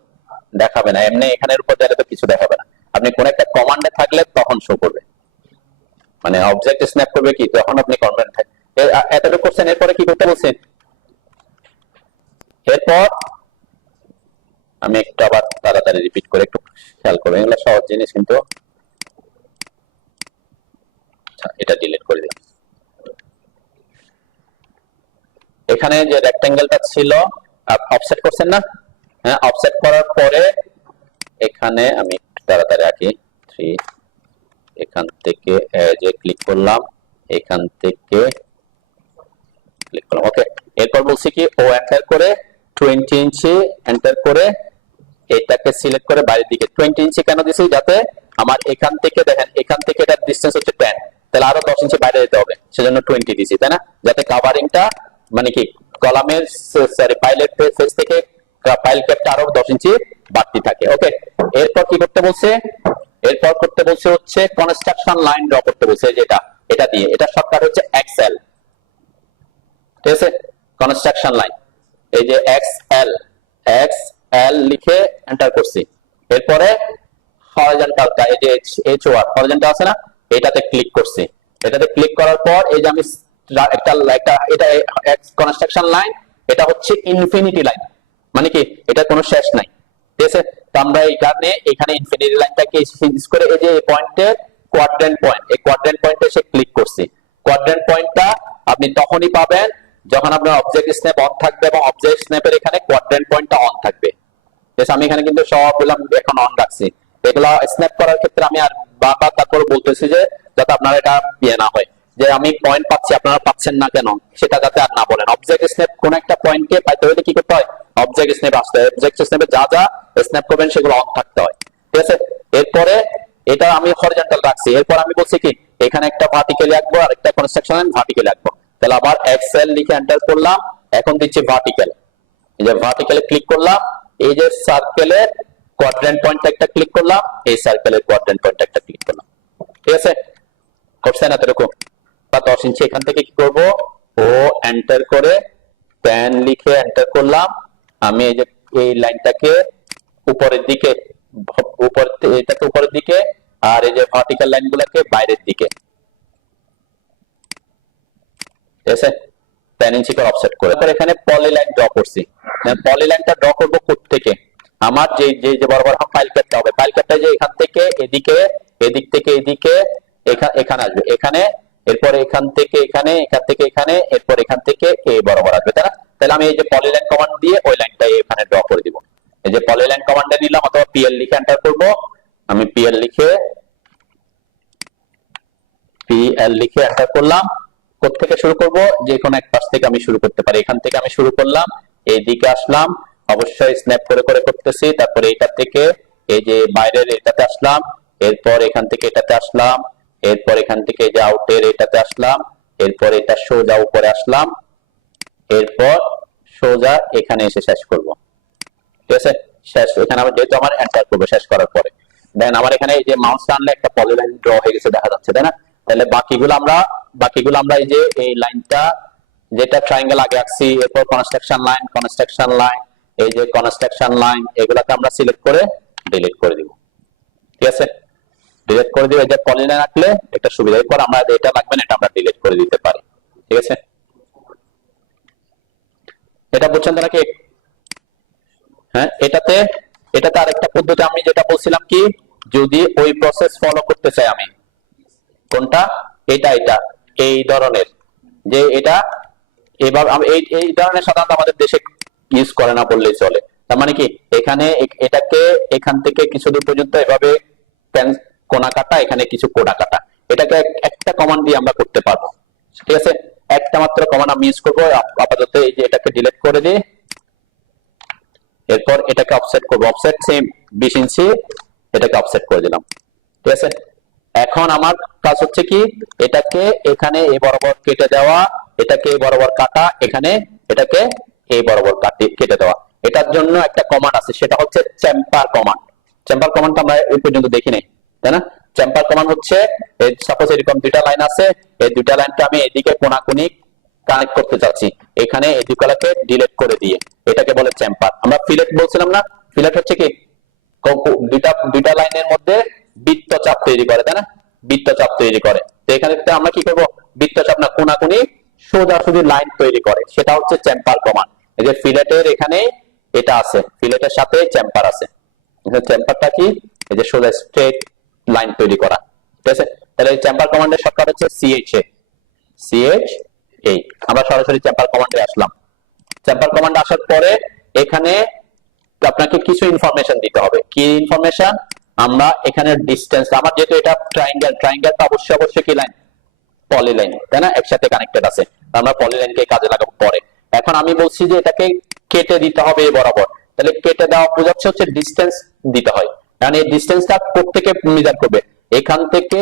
দেখাবে না, এমনি এখানের উপর গেলে তো কিছু দেখাবে না। আপনি কোন একটা কমান্ডে থাকলে তখন শো করবে, মানে অবজেক্ট স্ন্যাপ করবে কি, তখন আপনি কমান্ড থাকে। এতটুকু করছেন, এরপরে কি করতে বলছেন, এরপর আমি একটু আবার তাড়াতাড়ি রিপিট করে একটু খেয়াল করবেন, এগুলো সহজ জিনিস কিন্তু। এটা ডিলিট করে দিলাম। এখানে যে রেক্টেঙ্গেলটা ছিল অফসেট করছেন না, হ্যাঁ, অফসেট করার পরে এখানে আমি তাড়াতাড়ি আঁকি 3, এখান থেকে যে ক্লিক করলাম, এখান থেকে ক্লিক করলাম। ওকে, এরপর বলছি কি, ও এন্টার করে 20 ইঞ্চি এন্টার করে এটাকে সিলেক্ট করে বাইরের দিকে 20 ইঞ্চি কেন দিছি, যাতে আমার এখান থেকে দেখেন, এখান থেকে এটার ডিসটেন্স হচ্ছে 10, তাহলে আরো 10 ইঞ্চি বাইরে যেতে হবে, সেজন্য 20 দিছি, তাই না? যাতে কাভারিংটা মানে কি কলামের সরি ফাইলের ফেস থেকে ফাইল ক্যাপটা আরো 10 ইঞ্চি বাড়তি থাকে। ওকে, এরপর কি করতে বলছে, এরপর করতে বলছে হচ্ছে কনস্ট্রাকশন লাইন ড্র করতে বলছে, যেটা এটা দিয়ে, এটা শর্টকাট হচ্ছে এক্সএল। ঠিক আছে, কনস্ট্রাকশন লাইন, এই যে এক্সএল, এক্সএল লিখে এন্টার করছি। এরপরে হরিজন্টালটা, এই যে এইচওআর হরিজন্টাল আছে না, এটাতে ক্লিক করছি। এটাতে ক্লিক করার পর এই যে আমি একটা এটা কনস্ট্রাকশন লাইন, এটা হচ্ছে ইনফিনিটি লাইন, মানে কি এটা কোনো শেষ নাই। ঠিক আছে, তো আমরা এই কারণে এখানে ইনফিনিটি লাইনটাকে ইউজ করে এই যে পয়েন্টের কোয়াড্রেন্ট পয়েন্ট, এই কোয়াড্রেন্ট পয়েন্টে এসে ক্লিক করছি। কোয়াড্রেন্ট পয়েন্টটা আপনি তখনই পাবেন যখন আপনার অবজেক্ট স্ন্যাপ অন থাকবে এবং অবজেক্ট স্ন্যাপের এখানে কোয়াড্রেন্ট পয়েন্টটা অন থাকবে। আমি এখানে কিন্তু সবগুলো এখন অন রাখছি। এগুলা স্ন্যাপ করার ক্ষেত্রে আমি আর বারবার তারপর বলতেছি যে যাতে আপনারা এটা বিয়ে না হয় যে আমি পয়েন্ট পাচ্ছি আপনারা পাচ্ছেন না কেন, সেটা যাতে আর না বলেন। অবজেক্ট স্ন্যাপ কোন একটা পয়েন্টকে পাইতে হলে কি করতে হয়, অবজেক্ট স্ন্যাপ আসতে হয়, অবজেক্ট স্ন্যাপে যা যা স্ন্যাপ করবেন সেগুলো অন থাকতে হয়। ঠিক আছে, এরপরে এটা আমি হরিজন্টাল রাখছি। এরপর আমি বলছি কি এখানে একটা ভার্টিক্যালি আঁকবো আর একটা কনস্ট্রাকশন লাইন ভার্টিক্যালি আঁকবো। তাহলে আবার এক্সেল লিখে এন্টার করলাম, এখন দিচ্ছি ভার্টিক্যাল। এই যে ভার্টিক্যালে ক্লিক করলাম, এই যে সার্কেলের কোয়াড্রেন্ট পয়েন্ট একটা ক্লিক করলাম, এই সার্কেলের কোয়াড্রেন্ট পয়েন্ট একটা ক্লিক করলাম। ঠিক আছে, করছেন এতটুকু বা 10 ইঞ্চি। এখান থেকে কি করব, ও এন্টার করে প্যান লিখে এন্টার করলাম। আমি এই যে এই লাইনটাকে উপরের দিকে, এটাকে উপরের দিকে, আর এই যে ভার্টিক্যাল লাইনগুলোকে বাইরের দিকে, ঠিক আছে, 10 ইঞ্চি করে অফসেট করে। তারপর এখানে পলি লাইন ড্র করছি। পলি লাইনটা ড্র করব কোত্থেকে, আমার যে যে যে বরাবর ফাইল ক্যাপটা হবে, ফাইল ক্যাপটা যে এখান থেকে এদিকে, এদিক থেকে এদিকে, এখানে আসবে, এখানে, এরপর এখান থেকে এখানে, এখান থেকে এখানে, এরপর এখান থেকে এই বরাবর আসবে, তাই না? তাহলে আমি এই যে পলি লাইন কমান্ড দিয়ে ওই লাইনটা এখানে ড্র করে দিব। এই যে পলি লাইন কমান্ডে নিলাম, অথবা পিএল লিখে এন্টার করব। আমি পিএল লিখে এন্টার করলাম। কোত্থেকে শুরু করব, যে কোনো এক পাশ থেকে আমি শুরু করতে পারি। এখান থেকে আমি শুরু করলাম, এইদিকে আসলাম, অবশ্যই স্ন্যাপ করে করে করতেছি। তারপরে এটা থেকে এই যে বাইরের এটাতে আসলাম, এরপর এখান থেকে এটাতে আসলাম, এরপর এখান থেকে এই যে আউটের এটাতে আসলাম, এরপর এটা সোজা উপরে আসলাম, এরপর সোজা এখানে এসে শেষ করব। ঠিক আছে, শেষ। এখানে আমি যেহেতু আমার এন্টার করবো শেষ করার পরে, দেন আমার এখানে এই যে মাউস টানলে একটা পলিলাইন ড্র হয়ে গেছে, দেখা যাচ্ছে, তাই না? তাহলে বাকিগুলো আমরা এই যে এই লাইনটা যেটা ট্রায়াঙ্গেল আগে আঁকছি, এরপর কনস্ট্রাকশন লাইন, এই যে কনস্ট্রাকশন লাইন, এগুলাকে আমরা সিলেক্ট করে ডিলিট করে দিব। ঠিক আছে, ডিলিট করে দিব। এই যে পলিলাইন আঁকলে একটা সুবিধা, এরপর আমরা এটা লাগবে না, এটা আমরা ডিলিট করে দিতে পারি। ঠিক আছে, এটা বুঝছেন তো নাকি? হ্যাঁ, এটাতে আরেকটা পদ্ধতি আমি যেটা বলছিলাম কি, যদি ওই প্রসেস ফলো করতে চাই আমি, কোনটা, এটা এই ধরনের, যে এটা এবার এই ধরনের সাধারণত আমাদের দেশে ইউজ করে না বললেই চলে। তার মানে কি, এখানে এটাকে এখান থেকে কিছু দূর পর্যন্ত এভাবে কোনা কাটা, এখানে কিছু কোনা কাটা, এটাকে একটা কমান্ড দিয়ে আমরা করতে পারবো। ঠিক আছে, একটা মাত্র কমান্ড আমি ইউজ করবো আপাতত। এই যে এটাকে ডিলিট করে দিই, এরপর এটাকে অফসেট করব, অফসেট সেম 20 ইঞ্চি, এটাকে অফসেট করে দিলাম। ঠিক আছে, এখন আমার কাজ হচ্ছে কি, এটাকে এখানে এই বরাবর কেটে দেওয়া, এটাকে এই বরাবর কাটা, এখানে এটাকে এই বরাবর কেটে দেওয়া। এটার জন্য একটা কমান্ড আছে, সেটা হচ্ছে চেম্পার কমান্ড। চেম্পার কমান্ডটা আমরা এই পর্যন্ত দেখি নাই, তাই না? চেম্পার কমান্ড হচ্ছে, সাপোজ এরকম দুইটা লাইন আছে, এই দুইটা লাইনকে আমি এদিকে কোনাকুনি কানেক্ট করতে চাচ্ছি, এখানে এই দুইটাকে ডিলিট করে দিয়ে, এটাকে বলে চেম্পার। আমরা ফিলেট বলছিলাম না, ফিলেট হচ্ছে কি, দুইটা লাইনের মধ্যে বৃত্তচাপ তৈরি করে, তাই না? বৃত্তচাপ তৈরি করে। তো এখানে আমরা কি করব, বৃত্তচাপ না, কোনাকুনি সোজাসুজি লাইন তৈরি করে, সেটা হচ্ছে চেম্পার কমান্ড। এই যে ফিলেটের এখানে এটা আছে, ফিলেটের সাথে চেম্পার আছে। চেম্পারটা কি, এই যে সোজা স্ট্রেট লাইন তৈরি করা। ঠিক আছে, তাহলে এই চেম্পার কমান্ডের শর্টকাট হচ্ছে CHA। আমরা সরাসরি চেম্পার কমান্ডে আসলাম। চেম্পার কমান্ড আসার পরে এখানে আপনাকে কিছু ইনফরমেশন দিতে হবে। কি ইনফরমেশন, আমরা এখানে ডিসটেন্স, আমার যেহেতু এটা ট্রায়াঙ্গেলটা অবশ্যই কি লাইন, পলি লাইন, তাই না? একসাথে কানেক্টেড আছে, আমরা পলি লাইনকে কাজে লাগাবো পরে। এখন আমি বলছি যে এটাকে কেটে দিতে হবে এই বরাবর, তাহলে কেটে দেওয়া বোঝাচ্ছে হচ্ছে ডিসটেন্স দিতে হয়। কারণ এই ডিসটেন্সটা প্রত্যেকে মেজার করবে, এখান থেকে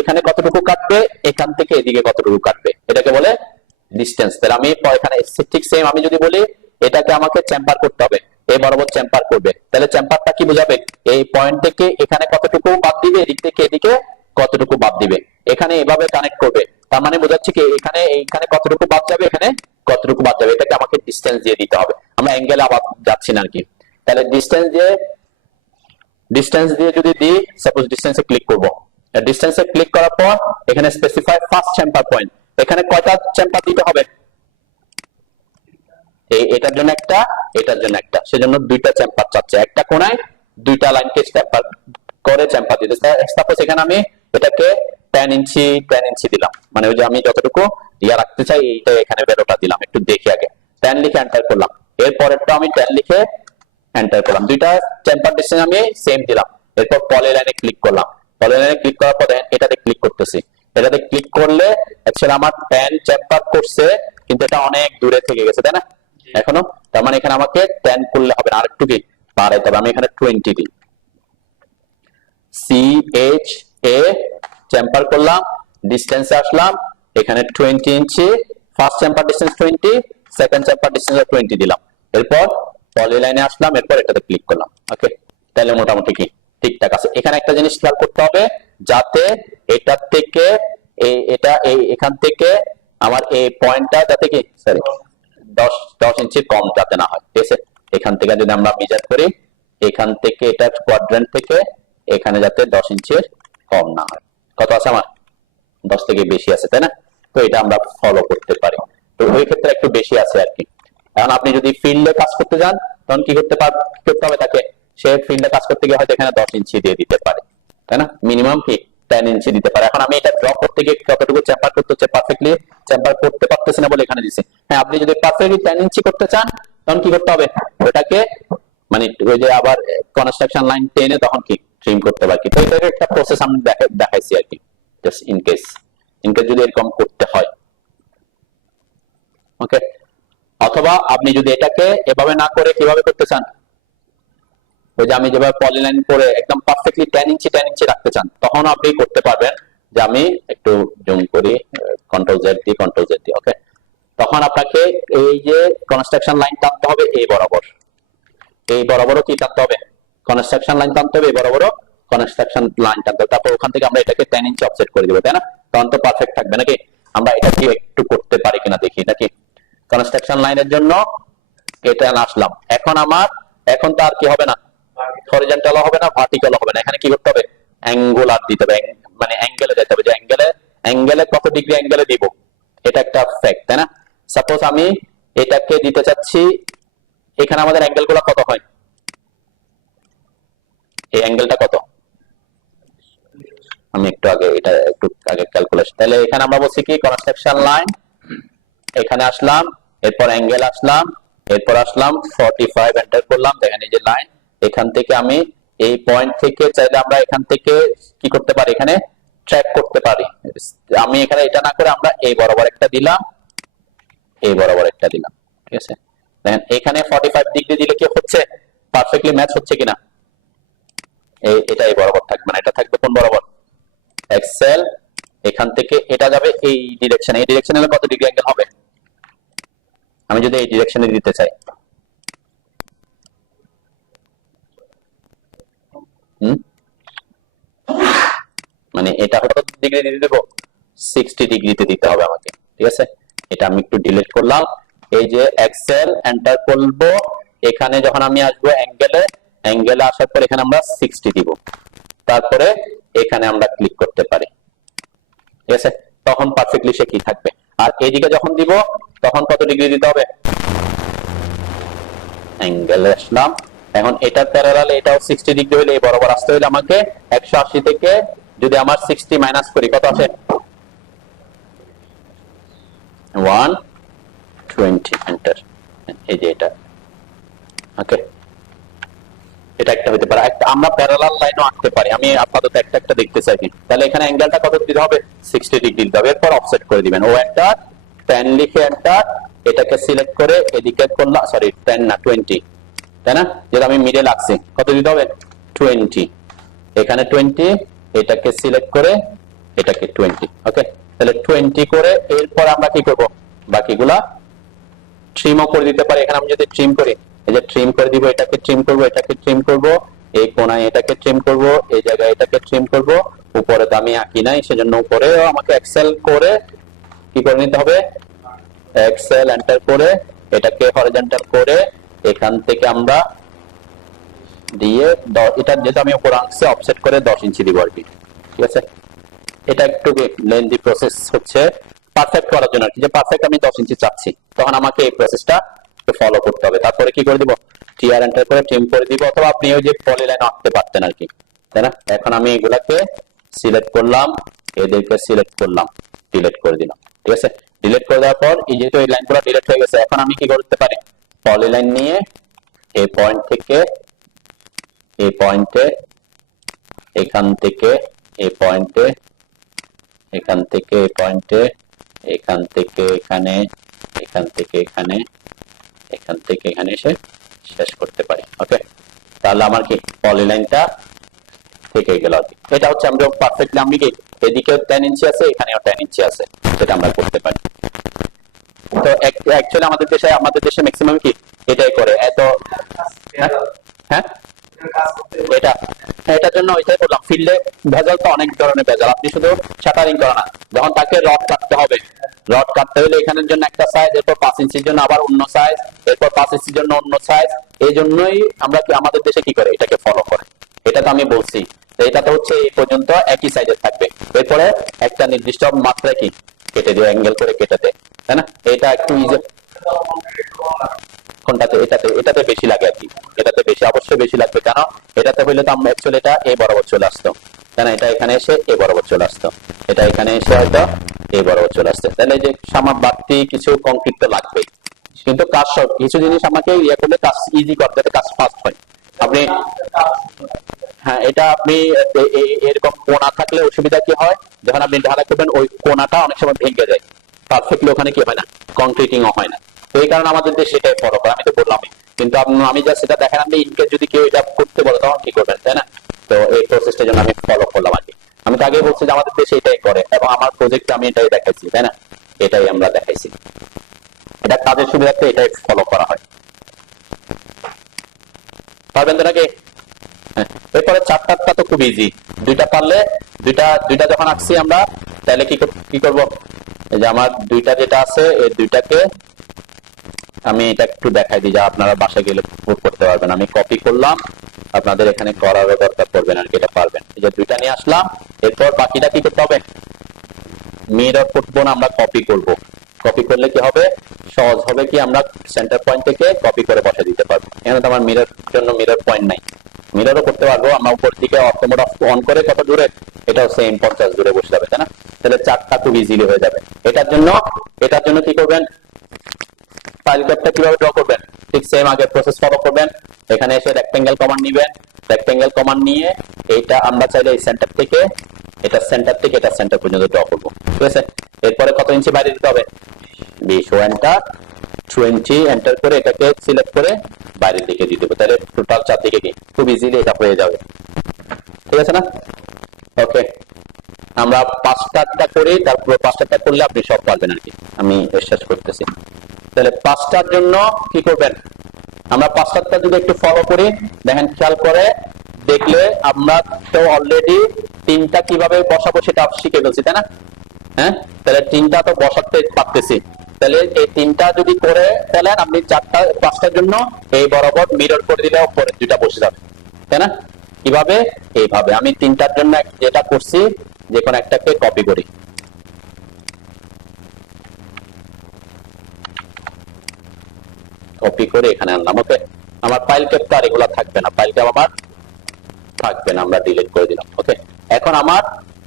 এখানে কতটুকু কাটবে, এখান থেকে এদিকে কতটুকু কাটবে, এটাকে বলে ডিসটেন্স। তাহলে আমি এখানে ঠিক সেম আমি যদি বলি এটাকে আমাকে চেম্পার করতে হবে, এই বরাবর চেম্পার করবে, তাহলে চেম্পারটা কি বোঝাবে, এই পয়েন্ট থেকে এখানে কতটুকু বাদ দিবে, এদিক থেকে এদিকে কতটুকু বাদ দিবে, এখানে এভাবে কানেক্ট করবে। তার মানে বোঝাচ্ছে কি, এখানে কতটুকু বাদ যাবে, এখানে কতটুকু বাদ যাবে, এটাকে আমাকে ডিসটেন্স দিয়ে দিতে হবে। আমরা অ্যাঙ্গেলে আবার যাচ্ছি না আর কি। তাহলে ডিসটেন্স দিয়ে যদি দিই, সাপোজ ডিসটেন্সে ক্লিক করব, ডিসটেন্সে ক্লিক করার পর এখানে স্পেসিফাই ফার্স্ট চেম্পার পয়েন্ট, এখানে কয়টা চেম্পার দিতে হবে, এটার জন্য একটা, এটার জন্য একটা, সেজন্য দুইটা চেম্পার চাচ্ছে, একটা কোণায় দুইটা লাইনকে চেম্পার করে চেম্পার দিতে। সাপোজ এখানে আমি এটাকে 10 ইঞ্চি দিলাম, মানে ওই যে আমি যতটুকু ইয়া রাখতে চাই এইটা এখানে ভ্যালুটা দিলাম, একটু দেখি আগে। 10 লিখে এন্টার করলাম, এরপরেরটা আমি 10 লিখে এন্টার করলাম, দুইটা চেম্পার ডিসটেন্স আমি সেম দিলাম। এরপর পলি লাইনে ক্লিক করলাম, পলি লাইনে ক্লিক করার পর এটাতে ক্লিক করতেছি, এটাতে ক্লিক করলে অ্যাকচুয়ালি আমার 10 চেম্পার করছে, কিন্তু এটা অনেক দূরে থেকে গেছে, তাই না এখনো? তার মানে এখানে আমাকে 10 করলে হবে না, আরেকটু কি বাড়াইতে হবে। আমি এখানে 20 দিই, CHA চেম্বার করলাম, ডিস্টেন্সে আসলাম, এখানে 20 inch, first chamber distance 20, second chamber distance 20 দিলাম। এরপর পলিলাইনে আসলাম, এরপর এটাতে ক্লিক করলাম। ওকে, তাহলে মোটামুটি কি ঠিকঠাক আছে। এখানে একটা জিনিস খেয়াল করতে হবে, যাতে এটার থেকে এটা এখান থেকে আমার এই পয়েন্টটা যাতে কি সরি 10 ইঞ্চি কম যাতে না হয়। ঠিক আছে, এখান থেকে যদি আমরা মেজার করি, এখান থেকে এটা কোয়াড্রেন্ট থেকে এখানে যাতে 10 ইঞ্চির কম না হয়। কত আছে আমার? 10 থেকে বেশি আছে, তাই না? তো এটা আমরা ফলো করতে পারি। তো ওই ক্ষেত্রে একটু বেশি আছে আর কি। কারণ আপনি যদি ফিল্ডে কাজ করতে যান, তখন কি করতে হবে তাকে, সে ফিল্ডে কাজ করতে গিয়ে হয়তো এখানে 10 ইঞ্চি দিয়ে দিতে পারে, তাই না? মিনিমাম কি 10 ইঞ্চি দিতে পারে। এখন আমি এটা ড্র করতে গিয়ে কতটুকু চেম্বার করতে হচ্ছে, পারফেক্টলি চেম্বার করতে পারতেছি না বলে এখানে দিচ্ছি। হ্যাঁ, আপনি যদি পারফেক্টলি 10 ইঞ্চি করতে চান, তখন কি করতে হবে, ওটাকে মানে ওই যে আবার কনস্ট্রাকশন লাইন টেনে তখন কি ট্রিম করতে হবে। তো এটা একটা প্রসেস আমি দেখাইছি আর কি, জাস্ট ইন কেস যদি এরকম করতে হয়। ওকে, অথবা আপনি যদি এটাকে এভাবে না করে কিভাবে করতে চান, ওই যে আমি যেভাবে পলিলাইন করে একদম পারফেক্টলি 10 ইঞ্চি রাখতে চান, তখন আপনি করতে পারবেন যে আমি একটু জুম করি, কন্ট্রোল জেড দিয়ে। ওকে, তখন আপনাকে এই যে কনস্ট্রাকশন লাইন টানতে হবে এই বরাবরও কি টানতে হবে, কনস্ট্রাকশন লাইন টানতে হবে, এই বরাবরও কনস্ট্রাকশন লাইন টানতে হবে। তারপর ওখান থেকে আমরা এটাকে 10 ইঞ্চি অফসেট করে দিব, তাই না? তখন তো পারফেক্ট থাকবে নাকি? আমরা এটা কি একটু করতে পারি কিনা দেখি নাকি। কনস্ট্রাকশন লাইনের জন্য এটা আসলাম, এখন তো আর কি হবে না, হরিজন্টাল হবে না, ভার্টিক্যাল হবে না। এখানে কি করতে হবে, অ্যাঙ্গুলার দিতে হবে, মানে অ্যাঙ্গেলে যেতে হবে, যে অ্যাঙ্গেলে কত ডিগ্রি অ্যাঙ্গেলে দিব, এটা একটা ফ্যাক্ট, তাই না? সাপোজ আমি এটাকে দিতে চাচ্ছি, এখানে আমাদের অ্যাঙ্গেল গুলো কত হয়, এই অ্যাঙ্গেলটা কত, আমি একটু আগে ক্যালকুলেশন। তাহলে এখানে আমরা বলছি কি, কনস্ট্রাকশন লাইন, এখানে আসলাম, এরপর অ্যাঙ্গেল আসলাম, এরপর আসলাম 45 এন্টার করলাম, দেখেন এই যে লাইন, এখান থেকে আমি এই পয়েন্ট থেকে চাইলে আমরা এখান থেকে কি করতে পারি, এখানে ট্র্যাক করতে পারি। আমি এখানে এটা না করে আমরা এই বরাবর একটা দিলাম, এই বরাবর একটা দিলাম। ঠিক আছে, দেখেন এখানে 45 ডিগ্রি দিলে কি হচ্ছে, পারফেক্টলি ম্যাচ হচ্ছে কিনা। এটা এই বরাবর থাকবে না, এটা থাকবে কোন বরাবর, এক্সেল, এখান থেকে এটা যাবে এই ডিরেকশনে, এই ডিরেকশনে হলে কত ডিগ্রি অ্যাঙ্গেল হবে, আমি যদি এই ডিরেকশনে দিতে চাই, মানে এটা কত ডিগ্রি দিতে দেবো, 60 ডিগ্রিতে দিতে হবে আমাকে। ঠিক আছে, এটা আমি একটু ডিলিট করলাম। এই যে এক্সেল এন্টার করব, এখানে যখন আমি আসবো অ্যাঙ্গেলে আসার পর এখানে আমরা 60 দিব, তারপরে এখানে আমরা ক্লিক করতে পারি। ঠিক আছে, তখন পারফেক্টলি সে কি থাকবে। আর এইদিকে যখন দিব, তখন কত ডিগ্রি দিতে হবে, অ্যাঙ্গেলে আসলাম, এখন এটা প্যারালাল, এটাও 60 ডিগ্রি হইলে এই বরাবর আসতে হইলে আমাকে 180 থেকে যদি আমার 60 মাইনাস করি, কত আছে, 120 এন্টার। এই যে এটা, ওকে, এটা একটা হতে পারে। আমরা প্যারালাল লাইনও আঁকতে পারি, আমি আপাতত একটা দেখতে চাইছি। তাহলে এখানে অ্যাঙ্গেলটা কত দিতে হবে, 60 ডিগ্রি দিতে হবে। এরপর অফসেট করে দিবেন, ও একটা 10 লিখে এন্টার, এটাকে সিলেক্ট করে এদিকে করলাম, সরি 10 না 20, তাই না? যেটা আমি মিডে লাগছে, কত দিতে হবে, 20, এখানে 20, এটাকে সিলেক্ট করে এটাকে 20। ওকে, তাহলে 20 করে এরপর আমরা কি করব, বাকিগুলা ট্রিমও করে দিতে পারি। এখানে আমি যদি ট্রিম করি, এই যে ট্রিম করে দিব, এটাকে ট্রিম করব, এটাকে ট্রিম করব, এই কোণায় এটাকে ট্রিম করব, এই জায়গায় এটাকে ট্রিম করব। উপরে তো আমি আঁকি নাই, সেজন্য উপরেও আমাকে এক্সেল করে কি করে নিতে হবে, এক্সেল এন্টার করে এটাকে হরিজন্টাল করে এখান থেকে আমরা দিয়ে এটা যেটা আমি উপর আঁকছি অফসেট করে 10 ইঞ্চি দিব আর কি। ঠিক আছে, এটা একটু লেন্দি প্রসেস হচ্ছে পারফেক্ট করার জন্য, যে পারফেক্ট আমি 10 ইঞ্চি চাচ্ছি, তখন আমাকে এই প্রসেসটা ফলো করতে হবে। তারপরে কি করে দিব, টিআর এন্টার করে ট্রিম করে দিব, অথবা আপনি ওই যে পলিলাইন আঁকতে পারতেন আর কি, তাই না? এখন আমি এগুলাকে সিলেক্ট করলাম, এদেরকে সিলেক্ট করলাম, ডিলিট করে দিলাম। ঠিক আছে, ডিলিট করে দেওয়ার পর এই যেহেতু এই লাইনগুলো ডিলিট হয়ে গেছে, এখন আমি কি করতে পারি, পলিলাইন নিয়ে এই পয়েন্ট থেকে এই পয়েন্টে, এখান থেকে এই পয়েন্টে, এখান থেকে এই পয়েন্টে, এখান থেকে এখানে, এখান থেকে এখানে, এখান থেকে এখানে এসে শেষ করতে পারি। ওকে, তাহলে আমার কি পলিলাইনটা থেকে গেল আর কি। এটা হচ্ছে আমরা পারফেক্টলি আমি কি এদিকেও 10 ইঞ্চি আছে, এখানেও 10 ইঞ্চি আছে, সেটা আমরা করতে পারি। তো অ্যাকচুয়ালি আমাদের দেশে ম্যাক্সিমাম কি এটাই করে। এত হ্যাঁ এটার জন্য ওইটাই বললাম, ফিল্ডে ভেজাল তো অনেক ধরনের ভেজাল। আপনি শুধু শাটারিং করা না, যখন তাকে রড কাটতে হবে, রড কাটতে হলে এখানের জন্য একটা সাইজ, এরপর 5 ইঞ্চির জন্য আবার অন্য সাইজ, এরপর 5 ইঞ্চির জন্য অন্য সাইজ। এই জন্যই আমরা কি আমাদের দেশে কি করে এটাকে ফলো করে। এটা তো আমি বলছি, এটা তো হচ্ছে এই পর্যন্ত একই সাইজের থাকবে, এরপরে একটা নির্দিষ্ট মাত্রায় কি কেটে দিয়ে অ্যাঙ্গেল করে কেটে দেয়, তাই না? এটা একটু ইজি। কোনটাতে? এটাতে বেশি লাগে আর কি, এটাতে বেশি অবশ্যই বেশি লাগবে। কেন? এটাতে হইলে তো আমরা অ্যাকচুয়ালি এটা এই বরাবর চলে আসতো, তাই না? এটা এখানে এসে এই বরাবর চলে আসতো, এটা এখানে এসে হয়তো এই বরাবর চলে আসছে। তাহলে যে বাড়তি কিছু কংক্রিট তো লাগবেই, কিন্তু কাজ সব কিছু জিনিস আমাকে ইয়ে করলে কাজ ইজি করতে, কাজ ফাস্ট হয়। আপনি হ্যাঁ, এটা আপনি এরকম কোণা থাকলে অসুবিধা কি হয়, যখন আপনি ঢালাই করবেন ওই কোণাটা অনেক সময় ভেঙে যায়, পারফেক্টলি ওখানে কি হয় না, কংক্রিটিংও হয় না। তো এই কারণে আমাদের দেশে সেটাই ফলো করে, আমি তো বললামই। কিন্তু আমি যা সেটা দেখেন, আপনি ইনকেস যদি কেউ এটা করতে বলে তখন কি করবেন, তাই না? তো এই প্রসেসটার জন্য আমি ফলো করলাম আর কি। আমি তো আগেই বলছি যে আমাদের দেশে এটাই করে, এবং আমার প্রজেক্টে আমি এটাই দেখাইছি, তাই না? এটাই আমরা দেখাইছি, এটা কাজের সুবিধার্থে এটাই ফলো করা হয়। পারবেন তো নাকি? এরপরে চারটা তো খুব ইজি, দুইটা পারলে দুইটা যখন আঁকছি আমরা, তাহলে কি করব, এই যে আমার দুইটা যেটা আছে এই দুইটাকে আমি এটা একটু দেখাই দিই, যা আপনারা বাসায় গেলে পুট করতে পারবেন। আমি কপি করলাম, আপনাদের এখানে করারও দরকার পড়বে না, এটা পারবেন। এই যে দুইটা নিয়ে আসলাম, এরপর বাকিটা কি করতে হবে, মিরর করবো না, আমরা কপি করব। কপি করলে কি হবে, সহজ হবে কি আমরা সেন্টার পয়েন্ট থেকে কপি করে বসে দিতে পারবো। এখানে তো আমার মিরর জন্য মিরর পয়েন্ট নাই, মিররও করতে পারবো আমরা। উপর দিকে অটোমোড অন করে কত দূরে, এটাও সেম 50 দূরে বসে যাবে, তাই না? তাহলে চারটা খুব ইজিলি হয়ে যাবে। এটার জন্য কি করবেন, ফাইল ক্যাপটা কিভাবে ড্র করবেন, ঠিক সেম আগের প্রসেস ফলো করবেন। এখানে এসে রেক্টেঙ্গেল কমান্ড নিবেন, রেক্টেঙ্গেল কমান্ড নিয়ে এইটা আমরা চাইলে এই সেন্টার থেকে এটা সেন্টার পর্যন্ত ড্র করবো, ঠিক আছে? এরপরে কত ইঞ্চি বাইরে দিতে হবে, 20 এন্টার, 20 এন্টার করে এটাকে সিলেক্ট করে বাইরের দিকে দিয়ে দেবো, তাহলে টোটাল চারদিকে কি খুব ইজিলি এটা হয়ে যাবে, ঠিক আছে না? ওকে, আমরা 5টা করি, তারপর 5টা করলে আপনি সব পারবেন আর কি। আমি শেষ করতেছি। তাহলে 5টার জন্য কি করবেন, আমরা 5টা যদি একটু ফলো করি, দেখেন খেয়াল করে দেখলে আমরা তো অলরেডি 3টা কিভাবে বসাবো সেটা শিখে ফেলছি, তাই না? হ্যাঁ, তাহলে 3টা তো বসাতে পারতেছি। তাহলে এই 3টা যদি করে ফেলেন আপনি, 5টার জন্য এই বরাবর মিরর করে দিলে উপরে দুইটা বসে যাবে, তাই না? কিভাবে? এইভাবে। আমি 3টার জন্য যেটা করছি, যে কোনো একটাকে কপি করি, কপি করে এখানে আনলাম। ওকে, আমার ফাইল ক্যাপ তো আর এগুলা থাকবে না, ফাইল ক্যাপ আমার থাকবে না, আমরা ডিলিট করে দিলাম। ওকে, এখন আমার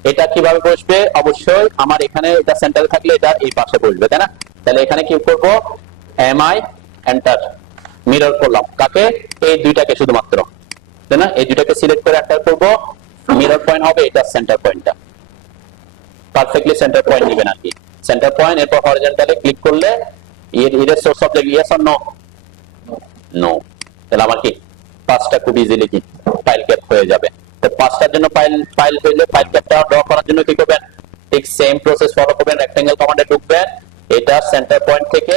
এটা কিভাবে বসবে, অবশ্যই আমার এখানে এটা সেন্টারে থাকলে এটা এই পাশে বসবে, তাই না? তাহলে এখানে কি করব, এমআই এন্টার, মিরর করলাম কাকে, এই দুইটাকে শুধুমাত্র, তাই না? এই দুইটাকে সিলেক্ট করে এন্টার করব, মিরর পয়েন্ট হবে এটা সেন্টার পয়েন্টটা, পারফেক্টলি সেন্টার পয়েন্ট নেবেন আর কি, সেন্টার পয়েন্ট। এরপর হরিজন্টালে ক্লিক করলে erase source of the yes or no, no. তাহলে আমার কি 5টা খুব ইজিলি কি ফাইল ক্যাপ হয়ে যাবে। তো 5টার জন্য ফাইল হইলে ফাইল ক্যাপটা ড্র করার জন্য কি করবেন, ঠিক সেম প্রসেস ফলো করবেন। রেক্টেঙ্গেল কমান্ডে ঢুকবেন, এটা সেন্টার পয়েন্ট থেকে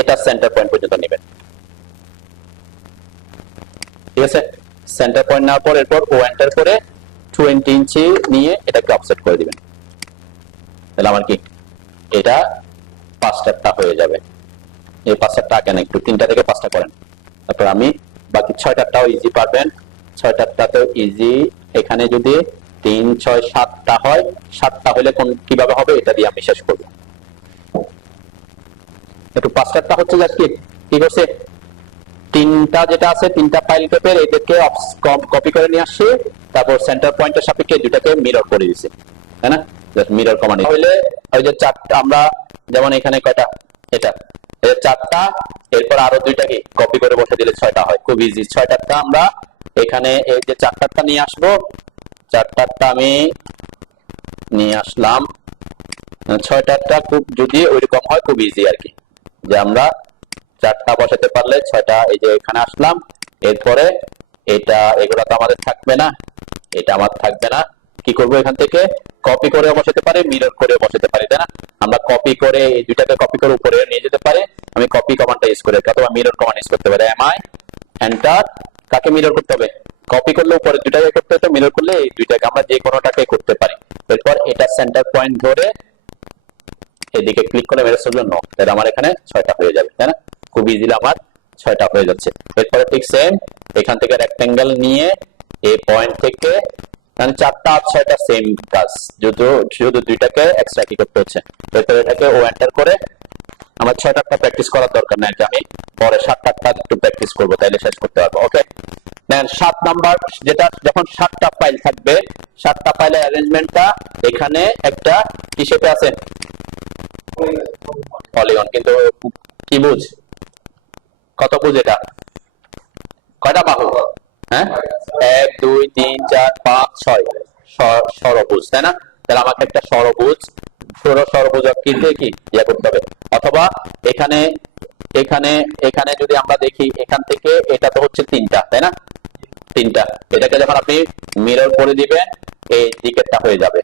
এটা সেন্টার পয়েন্ট পর্যন্ত নেবেন, ঠিক আছে? সেন্টার পয়েন্ট নেওয়ার পর এরপর ও এন্টার করে 20 ইঞ্চি নিয়ে এটাকে অফসেট করে দিবেন। তাহলে আমার কি এটা 5টা হয়ে যাবে। এই 5টা কেন, একটু 3টা থেকে 5টা করেন, তারপর আমি বাকি 6টাও ইজি পারবেন। 6টা তো ইজি। এখানে যদি 3, 6, 7টা হয়, 7টা হলে কিভাবে হবে এটা দিয়ে আমি শেষ করবো। একটু 5টা হচ্ছে যে কি করছে, 3টা যেটা আছে 3টা ফাইল ক্যাপের এদেরকে কপি করে নিয়ে আসছি, তারপর সেন্টার পয়েন্টের সাপেক্ষে দুটাকে মিরর করে দিয়েছি, তাই না? মিরর কমান্ড হইলে ওই যে 4টা, আমরা যেমন এখানে কয়টা, এটা 4টা, এরপর আরো 2টা কি কপি করে বসে দিলে 6টা হয়, খুব ইজি। 6টা আমরা এখানে এই যে 4টা নিয়ে আসবো, 4টা আমি নিয়ে আসলাম, 6টা খুব যদি ওইরকম হয় খুব ইজি আর কি, যে আমরা 4টা বসাতে পারলে 6টা। এই যে এখানে আসলাম, এরপরে এটা এগুলা তো আমাদের থাকবে না, এটা আমার থাকবে না। কি করব, এখান থেকে কপি করে বসাতে পারি, মিরর করে বসাতে পারি, তাই না? আমরা কপি করে এই দুইটাকে কপি করে উপরে নিয়ে যেতে পারি। আমি কপি কমান্ডটা ইউজ করে অথবা মিরর কমান্ড ইউজ করতে পারি। এমআই এন্টার, কাকে মিরর করতে হবে? কপি করলে উপরে দুইটাকে করতে হতো, মিরর করলে এই দুইটাকে আমরা যে কোনোটাকে করতে পারি। এরপর এটা সেন্টার পয়েন্ট ধরে এদিকে ক্লিক করে মেরে চলবে নো, তাহলে আমার এখানে 6টা হয়ে যাবে, তাই না? খুব ইজিলি আমার 6টা হয়ে যাচ্ছে। এরপরে ঠিক সেম এখান থেকে রেক্টেঙ্গেল নিয়ে এই পয়েন্ট থেকে, মানে 4টা আর 6টা সেম কাজ, শুধু দুইটাকে এক্সট্রা কি করতে হচ্ছে। এরপরে এটাকে ও এন্টার করে, আমার 6টা প্র্যাকটিস করার দরকার নাই, আমি পরে 7টা একটু প্র্যাকটিস করবো, তাইলে শেষ করতে পারবো। ওকে, দেন 7 নাম্বার, যেটা যখন 7টা ফাইল থাকবে, 7টা ফাইলের অ্যারেঞ্জমেন্টটা এখানে একটা হিসেবে আছে পলিগন, কিন্তু কি বুঝ, কত বুঝ, এটা কয়টা বাহু? হ্যাঁ, 1 2 3 4 5 6 ষড়ভুজ, তাই না? তাহলে আমাকে একটা ষড়ভুজ, পুরো ষড়ভুজ আকৃতিতে কি ইয়া করতে হবে। অথবা এখানে এখানে এখানে যদি আমরা দেখি, এখান থেকে এটা তো হচ্ছে 3টা, তাই না? 3টা, এটাকে যখন আপনি মিরর করে দিবেন এই দিকেরটা হয়ে যাবে।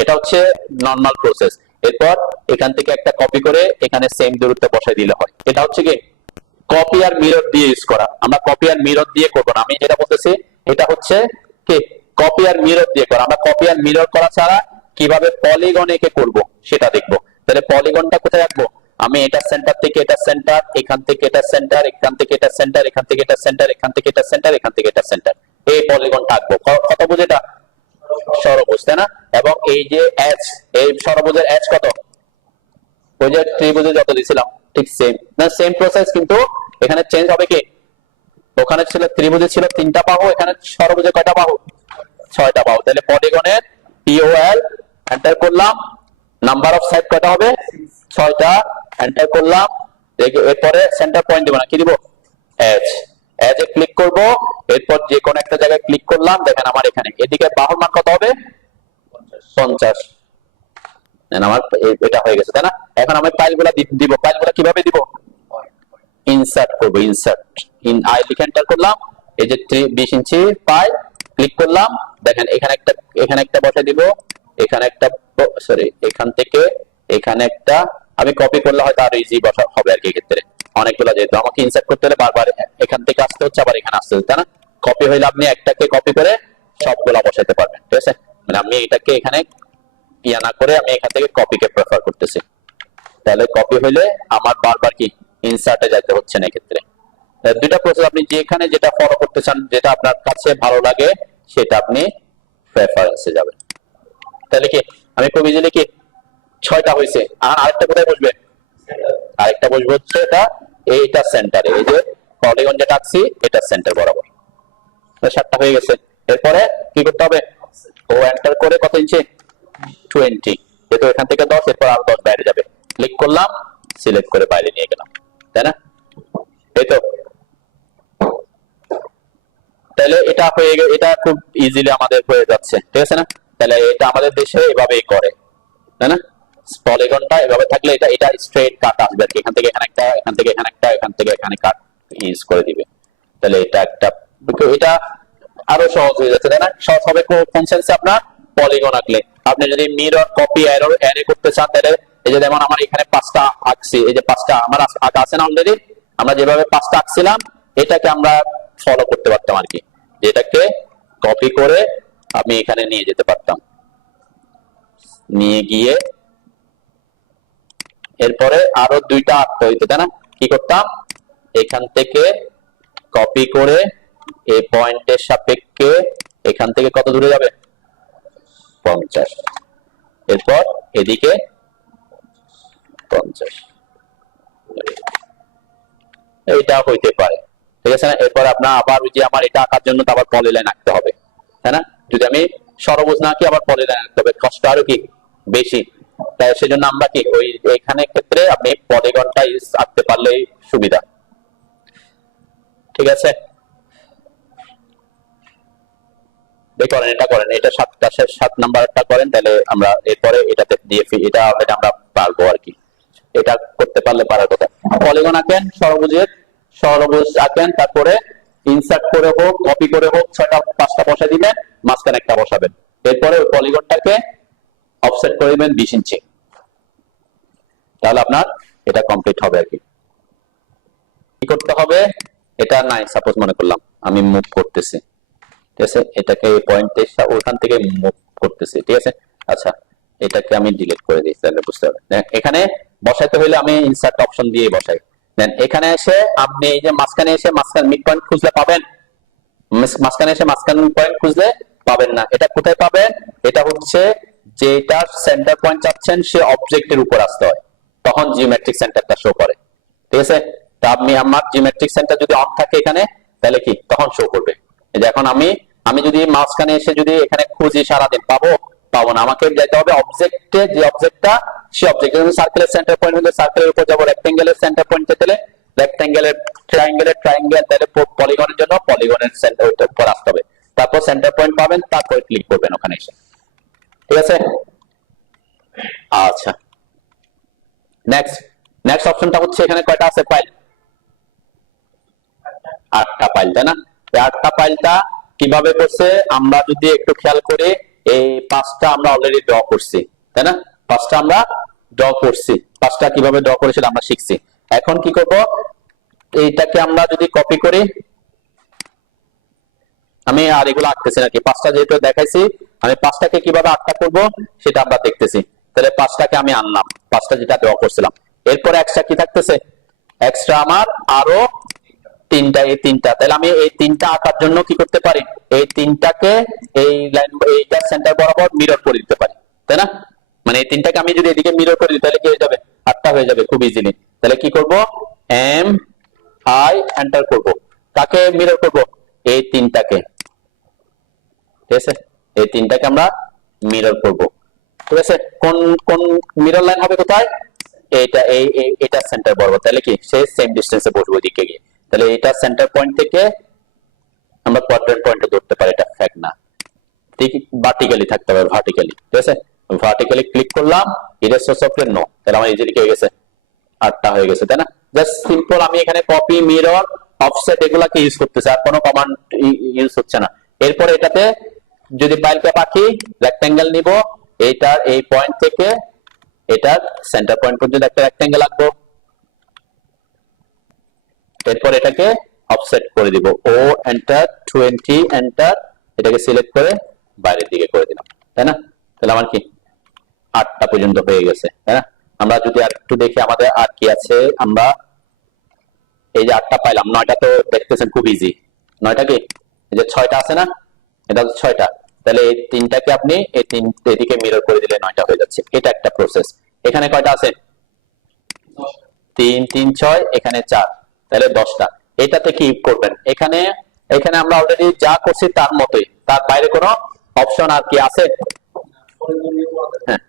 এটা হচ্ছে নরমাল প্রসেস। এরপর এখান থেকে একটা কপি করে এখানে সেম দূরত্বে বসাই দিলে হয়। এটা হচ্ছে কি কপি আর মিরর দিয়ে ইউজ করা। আমরা কপি আর মিরর দিয়ে করব না, আমি যেটা বলতেছি এটা হচ্ছে কি কপি আর মিরর দিয়ে করা। আমরা কপি আর মিরর করা ছাড়া কিভাবে পলিগন একে করব সেটা দেখবো। তাহলে পলিগনটা কোথায় রাখবো? আমি এটা সেন্টার থেকে এটা সেন্টার, এখান থেকে এটা সেন্টার, এখান থেকে এটা সেন্টার, এখান থেকে এটা সেন্টার, এখান থেকে এটা সেন্টার, এখান থেকে এটা সেন্টার, এই পলিগনটা আঁকবো। কত বুঝ এটা? ষড়ভুজ, তাই না? এবং এই যে এচ, এই ষড়ভুজের এচ কত? ওই যে ত্রিভুজে যত দিয়েছিলাম ঠিক সেম না, সেম প্রসেস, কিন্তু এখানে চেঞ্জ হবে কি, ওখানে ছিল ত্রিভুজে ছিল 3টা বাহু, এখানে ষড়ভুজে কয়টা বাহু? 6টা বাহু। তাহলে পলিগনের পিওএল এন্টার করলাম, নাম্বার অফ সাইড কয়টা হবে? 6টা, এন্টার করলাম। এরপরে সেন্টার পয়েন্ট দিব না, কি দিব? এচ, এজে ক্লিক করব। এরপর যে কোন একটা জায়গায় ক্লিক করলাম, দেখেন আমার এখানে এদিকে বাহুর মান কত হবে? 50। আমার এটা হয়ে গেছে, তাই না? এখন আমি ফাইলগুলো দিব। ফাইলগুলো কিভাবে দিব? ইনসার্ট করব, ইনসার্ট ইন আই লিখে এন্টার করলাম। এই যে 20 ইঞ্চি ফাইল ক্লিক করলাম, দেখেন এখানে একটা বসাই দিব, এখানে একটা, সরি এখান থেকে এখানে একটা, আমি কপি করলে হয়তো আরো ইজি বসা হবে আর কি। ক্ষেত্রে অনেকগুলো, যেহেতু আমাকে ইনসার্ট করতে হলে বারবার এখান থেকে আসতে হচ্ছে, আবার এখানে আসতে হচ্ছে, তাই না? কপি হইলে আপনি একটাকে কপি করে সবগুলা বসাইতে পারবেন, ঠিক আছে? মানে আমি এটাকে এখানে ইয়া না করে আমি এখান থেকে কপিকে প্রেফার করতেছি। তাহলে কপি হইলে আমার বারবার কি ইনসার্টে যাইতে হচ্ছে না। এক্ষেত্রে দুইটা প্রসেস, আপনি যেখানে যেটা ফলো করতে চান, যেটা আপনার কাছে ভালো লাগে সেটা আপনি প্রেফারেন্সে যাবেন। তাহলে কি আমি খুব ইজিলি কি 6টা হয়েছে, আর আরেকটা কোথায় বসবে? আরেকটা বসবে হচ্ছে এটা, এইটা সেন্টারে, এই যে পলিগন যেটা আঁকছি এটা সেন্টার বরাবর। 7টা হয়ে গেছে। এরপরে কি করতে হবে? ও এন্টার করে কত ইঞ্চি? 20, যেহেতু এখান থেকে 10, এরপর আরো 10 বাইরে যাবে। ক্লিক করলাম, সিলেক্ট করে বাইরে নিয়ে গেলাম, তাই না? এই তো, তাহলে এটা হয়ে গেল, এটা খুব ইজিলি আমাদের হয়ে যাচ্ছে, ঠিক আছে না? তাহলে এটা আমাদের দেশে এভাবেই করে, তাই না? পলিগনটা এভাবে থাকলে এটা এটা স্ট্রেট কাট আসবে আর কি। এখান থেকে এখানে একটা, এখান থেকে এখানে একটা, এখান থেকে এখানে কাট ইউজ করে দিবে। তাহলে এটা একটা, এটা আরো সহজ হয়ে যাচ্ছে, তাই না? সহজ হবে কোন সেন্সে? আপনার পলিগন আঁকলে। আপনি যদি মিরর কপি অ্যারে করতে চান, তাহলে এই যে যেমন আমার এখানে 5টা আঁকছি, এই যে 5টা আমার আঁকা আছে না অলরেডি, আমরা যেভাবে 5টা আঁকছিলাম এটাকে আমরা ফলো করতে পারতাম আর কি। যেটাকে কপি করে আমি এখানে নিয়ে যেতে পারতাম, নিয়ে গিয়ে এরপরে আরো 2টা আঁকতে হইতো, তাই না? কি করতাম? এখান থেকে কপি করে এই পয়েন্টের সাপেক্ষে এখান থেকে কত দূরে যাবে? 50। এরপর এদিকে 50, এইটা হইতে পারে, ঠিক আছে না? এরপর আপনার আবার ওই যে আমার এটা আঁকার জন্য তো আবার পলিলাইন আঁকতে হবে, তাই না? যদি আমি ষড়ভুজ না আঁকি, আবার পলিলাইন আঁকতে হবে, কষ্ট আরো কি বেশি। তাই সেজন্য আমরা কি ওই এখানে ক্ষেত্রে আপনি পলিগনটা আঁকতে পারলেই সুবিধা, ঠিক আছে? করেন, এটা করেন, এটা 7 নাম্বারটা করেন, তাহলে আমরা এরপরে এটাতে দিয়ে এটা আমরা পারবো আর কি। এটা করতে পারলে পারার কথা। পলিগন আঁকেন, ষড়ভুজ আঁকেন, তারপরে ইনসার্ট করে হোক কপি করে হোক 6টা 5টা বসা দিবেন, মাঝখানে একটা বসাবেন। এরপরে ওই পলিগনটাকে অফসেট করে দিবেন 20 ইঞ্চি, তাহলে আপনার এটা কমপ্লিট হবে আর কি। কি করতে হবে, এটা নাই সাপোজ মনে করলাম আমি মুভ করতেছি, ঠিক আছে, এটাকে এই পয়েন্টে ওখান থেকে মুভ করতেছি, ঠিক আছে। আচ্ছা এটাকে আমি ডিলিট করে দিই, তাহলে বুঝতে পারবেন। এখানে বসাইতে হলে আমি ইনসার্ট অপশন দিয়ে বসাই। দেন এখানে এসে আপনি এই যে মাঝখানে এসে মাঝখানে মিড পয়েন্ট খুঁজলে পাবেন, মাঝখানে এসে মাঝখানে পয়েন্ট খুঁজলে পাবেন না। এটা কোথায় পাবেন, এটা হচ্ছে যেটা সেন্টার পয়েন্ট চাচ্ছেন সে অবজেক্টের উপর আসতে হয়, তখন জিওমেট্রিক সেন্টারটা শো করে, ঠিক আছে। তা আপনি আমার জিওমেট্রিক সেন্টার যদি অন থাকে এখানে, তাহলে কি তখন শো করবে। এই যে এখন আমি যদি মাঝখানে এসে যদি এখানে খুঁজি সারাদিন পাবো না, আমাকে যেতে হবে অবজেক্টে, যে অবজেক্টটা সে অবজেক্ট। সার্কেলের সেন্টার পয়েন্ট হলে সার্কেলের উপর যাবো, রেক্টেঙ্গেলের সেন্টার পয়েন্ট পেলে রেক্টেঙ্গেলের, ট্রায়াঙ্গেলের ট্রায়াঙ্গেল, তাহলে পলিগনের জন্য পলিগনের সেন্টার উপর আসতে হবে, তারপর সেন্টার পয়েন্ট পাবেন, তারপর ক্লিক করবেন ওখানে এসে, ঠিক আছে। আচ্ছা নেক্সট অপশনটা হচ্ছে এখানে কয়টা আছে ফাইল, 8টা ফাইল, তাই না। এই 8টা ফাইলটা কিভাবে করছে আমরা যদি একটু খেয়াল করি, এই 5টা আমরা অলরেডি ড্র করছি, তাই না। 5টা আমরা ড্র করছি, 5টা কিভাবে ড্র করেছিল আমরা শিখছি। এখন কি করব, এইটাকে আমরা যদি কপি করি, আমি আর এগুলো আঁকতেছি নাকি, 5টা যেহেতু দেখাইছি, আমি 5টাকে কিভাবে 8টা করব সেটা আমরা দেখতেছি। তাহলে 5টাকে আমি আনলাম, 5টা যেটা ড্র করছিলাম। এরপর এক্সট্রা কি থাকতেছে, এক্সট্রা আমার আরো 3টা, এই 3টা। তাহলে আমি এই 3টা আঁকার জন্য কি করতে পারি, এই 3টাকে এই লাইন এইটার সেন্টার বরাবর মিরর করে দিতে পারি, তাই না। মানে এই 3টাকে আমি যদি এদিকে মিরর করে দিই তাহলে কি হয়ে যাবে, 8টা হয়ে যাবে খুব ইজিলি। তাহলে কি করব, এম আই এন্টার করব, কাকে মিরর করব, এই 3টাকে, ঠিক আছে। এই 3টাকে আমরা মিরর করব, ঠিক আছে। কোন কোন মিরর লাইন হবে, কোথায়, এটা এটা সেন্টার বরাবর, তাহলে কি সে সেম ডিসটেন্সে বসবে ওইদিকে গিয়ে। তাহলে এটা সেন্টার পয়েন্ট থেকে আমরা কোয়াড্রেন্ট পয়েন্টে ধরতে পারি, এটা ফ্যাক্ট না, ঠিক ভার্টিক্যালি থাকতে হবে, ভার্টিক্যালি, ঠিক আছে। ভার্টিক্যালি ক্লিক করলাম, ইরেজ সফটওয়্যার নো, তাহলে আমার ইজিলি হয়ে গেছে, 8টা হয়ে গেছে, তাই না। জাস্ট সিম্পল আমি এখানে কপি, মিরর, অফসেট এগুলাকে ইউজ করতেছি, আর কোনো কমান্ড ইউজ হচ্ছে না। এরপর এটাতে যদি ফাইলকে পাখি রেক্টেঙ্গেল নিব, এইটার এই পয়েন্ট থেকে এটার সেন্টার পয়েন্ট পর্যন্ত একটা রেক্টেঙ্গেল আঁকবো, এরপর এটাকে অফসেট করে দিব, ও এন্টার 20 এন্টার, এটাকে সিলেক্ট করে বাইরের দিকে করে দিলাম, তাই না। তাহলে আমার কি 8টা পর্যন্ত হয়ে গেছে, তাই না। আমরা যদি আর একটু দেখি আমাদের আর কি আছে, আমরা এই যে 8টা পাইলাম, 9টা তো দেখতেছেন খুব ইজি, 9টা কি, এই যে 6টা আছে না, এটা হচ্ছে 6টা। তাহলে এই 3টাকে আপনি এই 3 এদিকে মিরর করে দিলে 9টা হয়ে যাচ্ছে, এটা একটা প্রসেস। এখানে কয়টা আছে, 3 3 6, এখানে 4, তাহলে 10টা। এটাতে কি করবেন, এখানে আমরা অলরেডি যা করছি তার মতোই, তার বাইরে কোনো অপশন আর কি আছে, হ্যাঁ।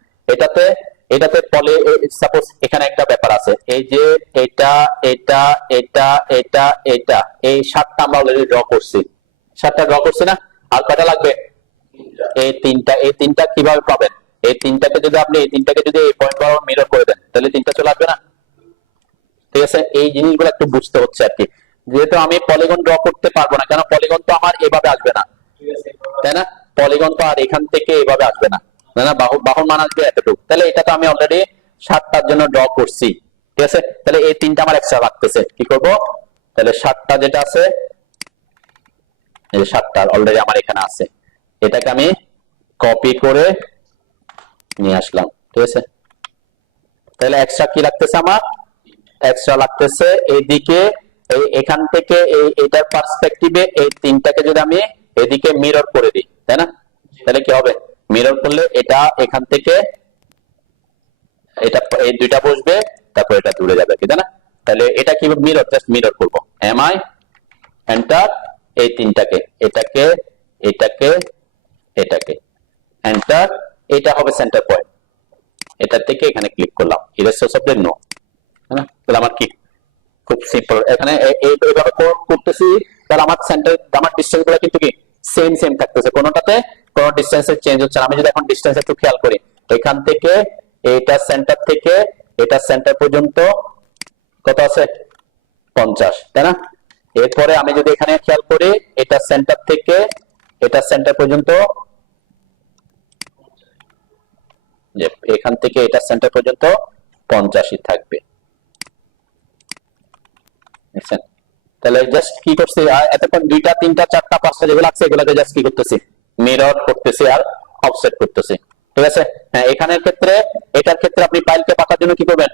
এটাতে পলি, সাপোজ এখানে একটা ব্যাপার আছে, এই যে এটা এটা এটা এটা এটা, এই 7টা আমরা অলরেডি ড্র করছি, 7টা ড্র করছি না। আর কয়টা লাগবে, এই 3টা। এই 3টা কিভাবে পাবেন, এই 3টাকে যদি আপনি এই 3টাকে যদি এই পয়েন্ট বরাবর মিরর করে দেন, তাহলে 3টা চলে আসবে না, ঠিক আছে। এই জিনিসগুলো একটু বুঝতে হচ্ছে আর কি, যেহেতু আমি পলিগন ড্র করতে পারবো না, কেন পলিগন তো আমার এভাবে আসবে না, তাই না। পলিগন তো আর এখান থেকে এভাবে আসবে না, না, বাহুর মান আসবে এতটুকু। তাহলে এটা তো আমি অলরেডি 7টার জন্য ড্র করছি, ঠিক আছে। তাহলে এই 3টা আমার এক্সট্রা লাগতেছে, কি করব, তাহলে 7টা যেটা আছে, এই 7টা অলরেডি আমার এখানে আছে, এটাকে আমি কপি করে নিয়ে আসলাম, ঠিক আছে। তাহলে এক্সট্রা কি লাগতেছে, আমার এক্সট্রা লাগতেছে এইদিকে, এখান থেকে এইটার পার্সপেক্টিভে এই 3টাকে যদি আমি এদিকে মিরর করে দিই, তাই না। তাহলে কি হবে, মিরর করলে এটা এখান থেকে এটা এই 2টা বসবে, তারপর এটা দূরে যাবে, তাই না। তাহলে এটা কি মিরর, জাস্ট মিরর করব, এম আই এন্টার, এই 3টাকে, এটাকে এটাকে এটাকে এন্টার, এটা হবে সেন্টার পয়েন্ট, এটা থেকে এখানে ক্লিক করলাম, ইরেজ সফটওয়্যার নো, তাই না। তাহলে আমার কি খুব সিম্পল, এখানে এইভাবে করতেছি, তাহলে আমার সেন্টার, আমার ডিসটেন্স গুলো কিন্তু কি সেম থাকতেছে, কোনোটাতে কোনো ডিসটেন্সের চেঞ্জ হচ্ছে না। আমি যদি এখন ডিসটেন্স একটু খেয়াল করি, এখান থেকে এটা সেন্টার থেকে এটা সেন্টার পর্যন্ত কত আছে, 50, তাই না। এরপরে আমি যদি এখানে খেয়াল করি, এটা সেন্টার থেকে এটা সেন্টার পর্যন্ত, যে এখান থেকে এটা সেন্টার পর্যন্ত 85 থাকবে। তাহলে জাস্ট কি করছি, এতক্ষণ 2টা 3টা 4টা 5টা যেগুলো আছে এগুলোকে জাস্ট কি করতেছি, মিরর করতেছি আর অফসেট করতেছি। ঠিক আছে। হ্যাঁ, এখানের ক্ষেত্রে এটার ক্ষেত্রে আপনি ফাইলকে পাঠার জন্য কি করবেন,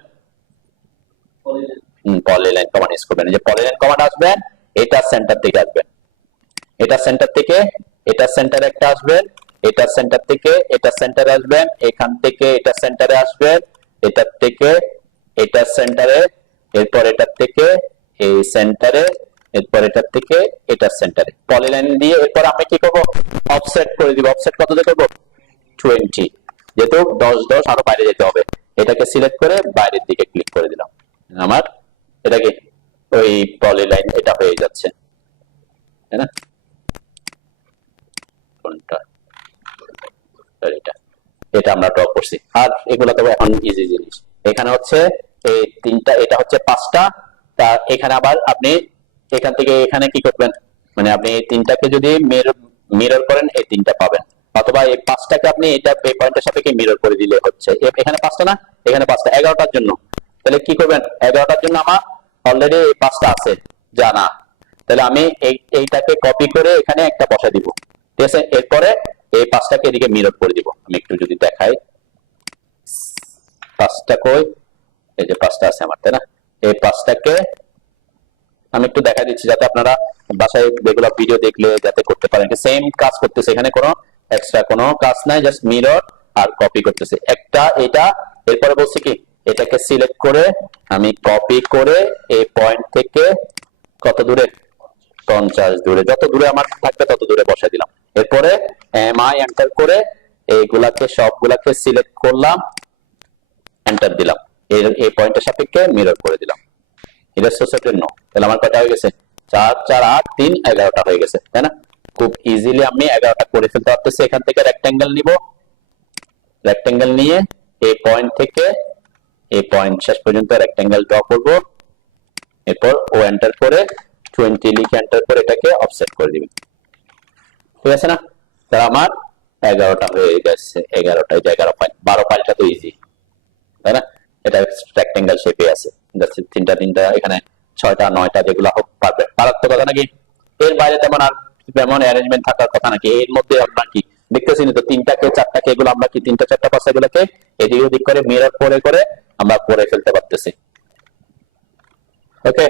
পলিলাইন কমান্ড ইউজ করবেন। যে পলিলাইন কমান্ড আসবেন, এটা সেন্টার থেকে আসবেন, এটা সেন্টার থেকে এটা সেন্টারে একটা আসবেন, এটা সেন্টার থেকে এটা সেন্টারে আসবেন, এখান থেকে এটা সেন্টারে আসবেন, এটার থেকে এটা সেন্টারে, এরপর এটার থেকে এই সেন্টারে, এরপর এটার থেকে এটা সেন্টারে পলিলাইন দিয়ে এরপর আমি কি করব, অফসেট করে দিব। অফসেট কত দিয়ে করব, 20, যেহেতু 10 আরো বাইরে যেতে হবে। এটাকে সিলেক্ট করে বাইরের দিকে ক্লিক করে দিলাম, আমার এটাকে ওই পলিলাইন এটা হয়ে যাচ্ছে, তাই না? কোনটা, এটা এটা আমরা ড্র করছি। আর এগুলো তো এখন ইজি জিনিস। এখানে হচ্ছে এই 3টা, এটা হচ্ছে 5টা। তা এখানে আবার আপনি এখান থেকে এখানে কি করবেন, মানে আপনি এই 3টাকে যদি মিরর করেন এই 3টা পাবেন, অথবা এই 5টাকে আপনি এটা এই পয়েন্টের সাপেক্ষে মিরর করে দিলে হচ্ছে। এখানে 5টা না, এখানে 5টা, 11টার জন্য। তাহলে কি করবেন, 11টার জন্য আমার অলরেডি এই 5টা আছে জানা, তাহলে আমি এইটাকে কপি করে এখানে একটা বসা দিব। ঠিক আছে। এরপরে এই 5টাকে এদিকে মিরর করে দিব। আমি একটু যদি দেখাই, 5টা কই, এই যে 5টা আছে আমার, তাই না? এই 5টাকে আমি একটু দেখা দিচ্ছি যাতে আপনারা বাসায় যেগুলো ভিডিও দেখলে যাতে করতে পারেন। সেম কাজ করতেছে, এখানে কোনো এক্সট্রা কোনো কাজ নাই, জাস্ট মিরর আর কপি করতেছে একটা এটা। এরপরে বলছি কি, এটাকে সিলেক্ট করে আমি কপি করে এই পয়েন্ট থেকে কত দূরে, 50 দূরে, যত দূরে আমার থাকবে তত দূরে বসাই দিলাম। এরপরে এমআই এন্টার করে এইগুলাকে সবগুলাকে সিলেক্ট করলাম, এন্টার দিলাম, এই পয়েন্টের সাপেক্ষে মিরর করে দিলাম। এটা সোর্সের জন্য। তাহলে আমার কয়টা হয়ে গেছে, 4 4 8 3 11টা হয়ে গেছে, তাই না? খুব ইজিলি আমি 11টা করে ফেলতে পারতেছি। এখান থেকে রেক্টেঙ্গেল নিব, রেক্টেঙ্গেল নিয়ে এই পয়েন্ট থেকে এই পয়েন্ট শেষ পর্যন্ত রেক্টেঙ্গেল ড্র করব। এরপর ও এন্টার করে 20 লিখে এন্টার করে এটাকে অফসেট করে দিবেন। ঠিক আছে না? তাহলে আমার 11টা হয়ে গেছে। 11টা, 11 পয়েন্ট, 12 পয়েন্টটা তো ইজি, তাই না? এটা রেক্টেঙ্গেল শেপে আছে, তিনটা এখানে 6টা 9টা যেগুলো হোক পারবে, পারার তো কথা নাকি। এর বাইরে তেমন অ্যারেঞ্জমেন্ট থাকার কথা নাকি। এর মধ্যে আমরা কি দেখতেছি না তো, 3টাকে 4টাকে এগুলো আমরা কি 3টা 4টা 5টা এগুলোকে এদিক ওদিক করে মিরর করে আমরা করে ফেলতে পারতেছি। ওকে।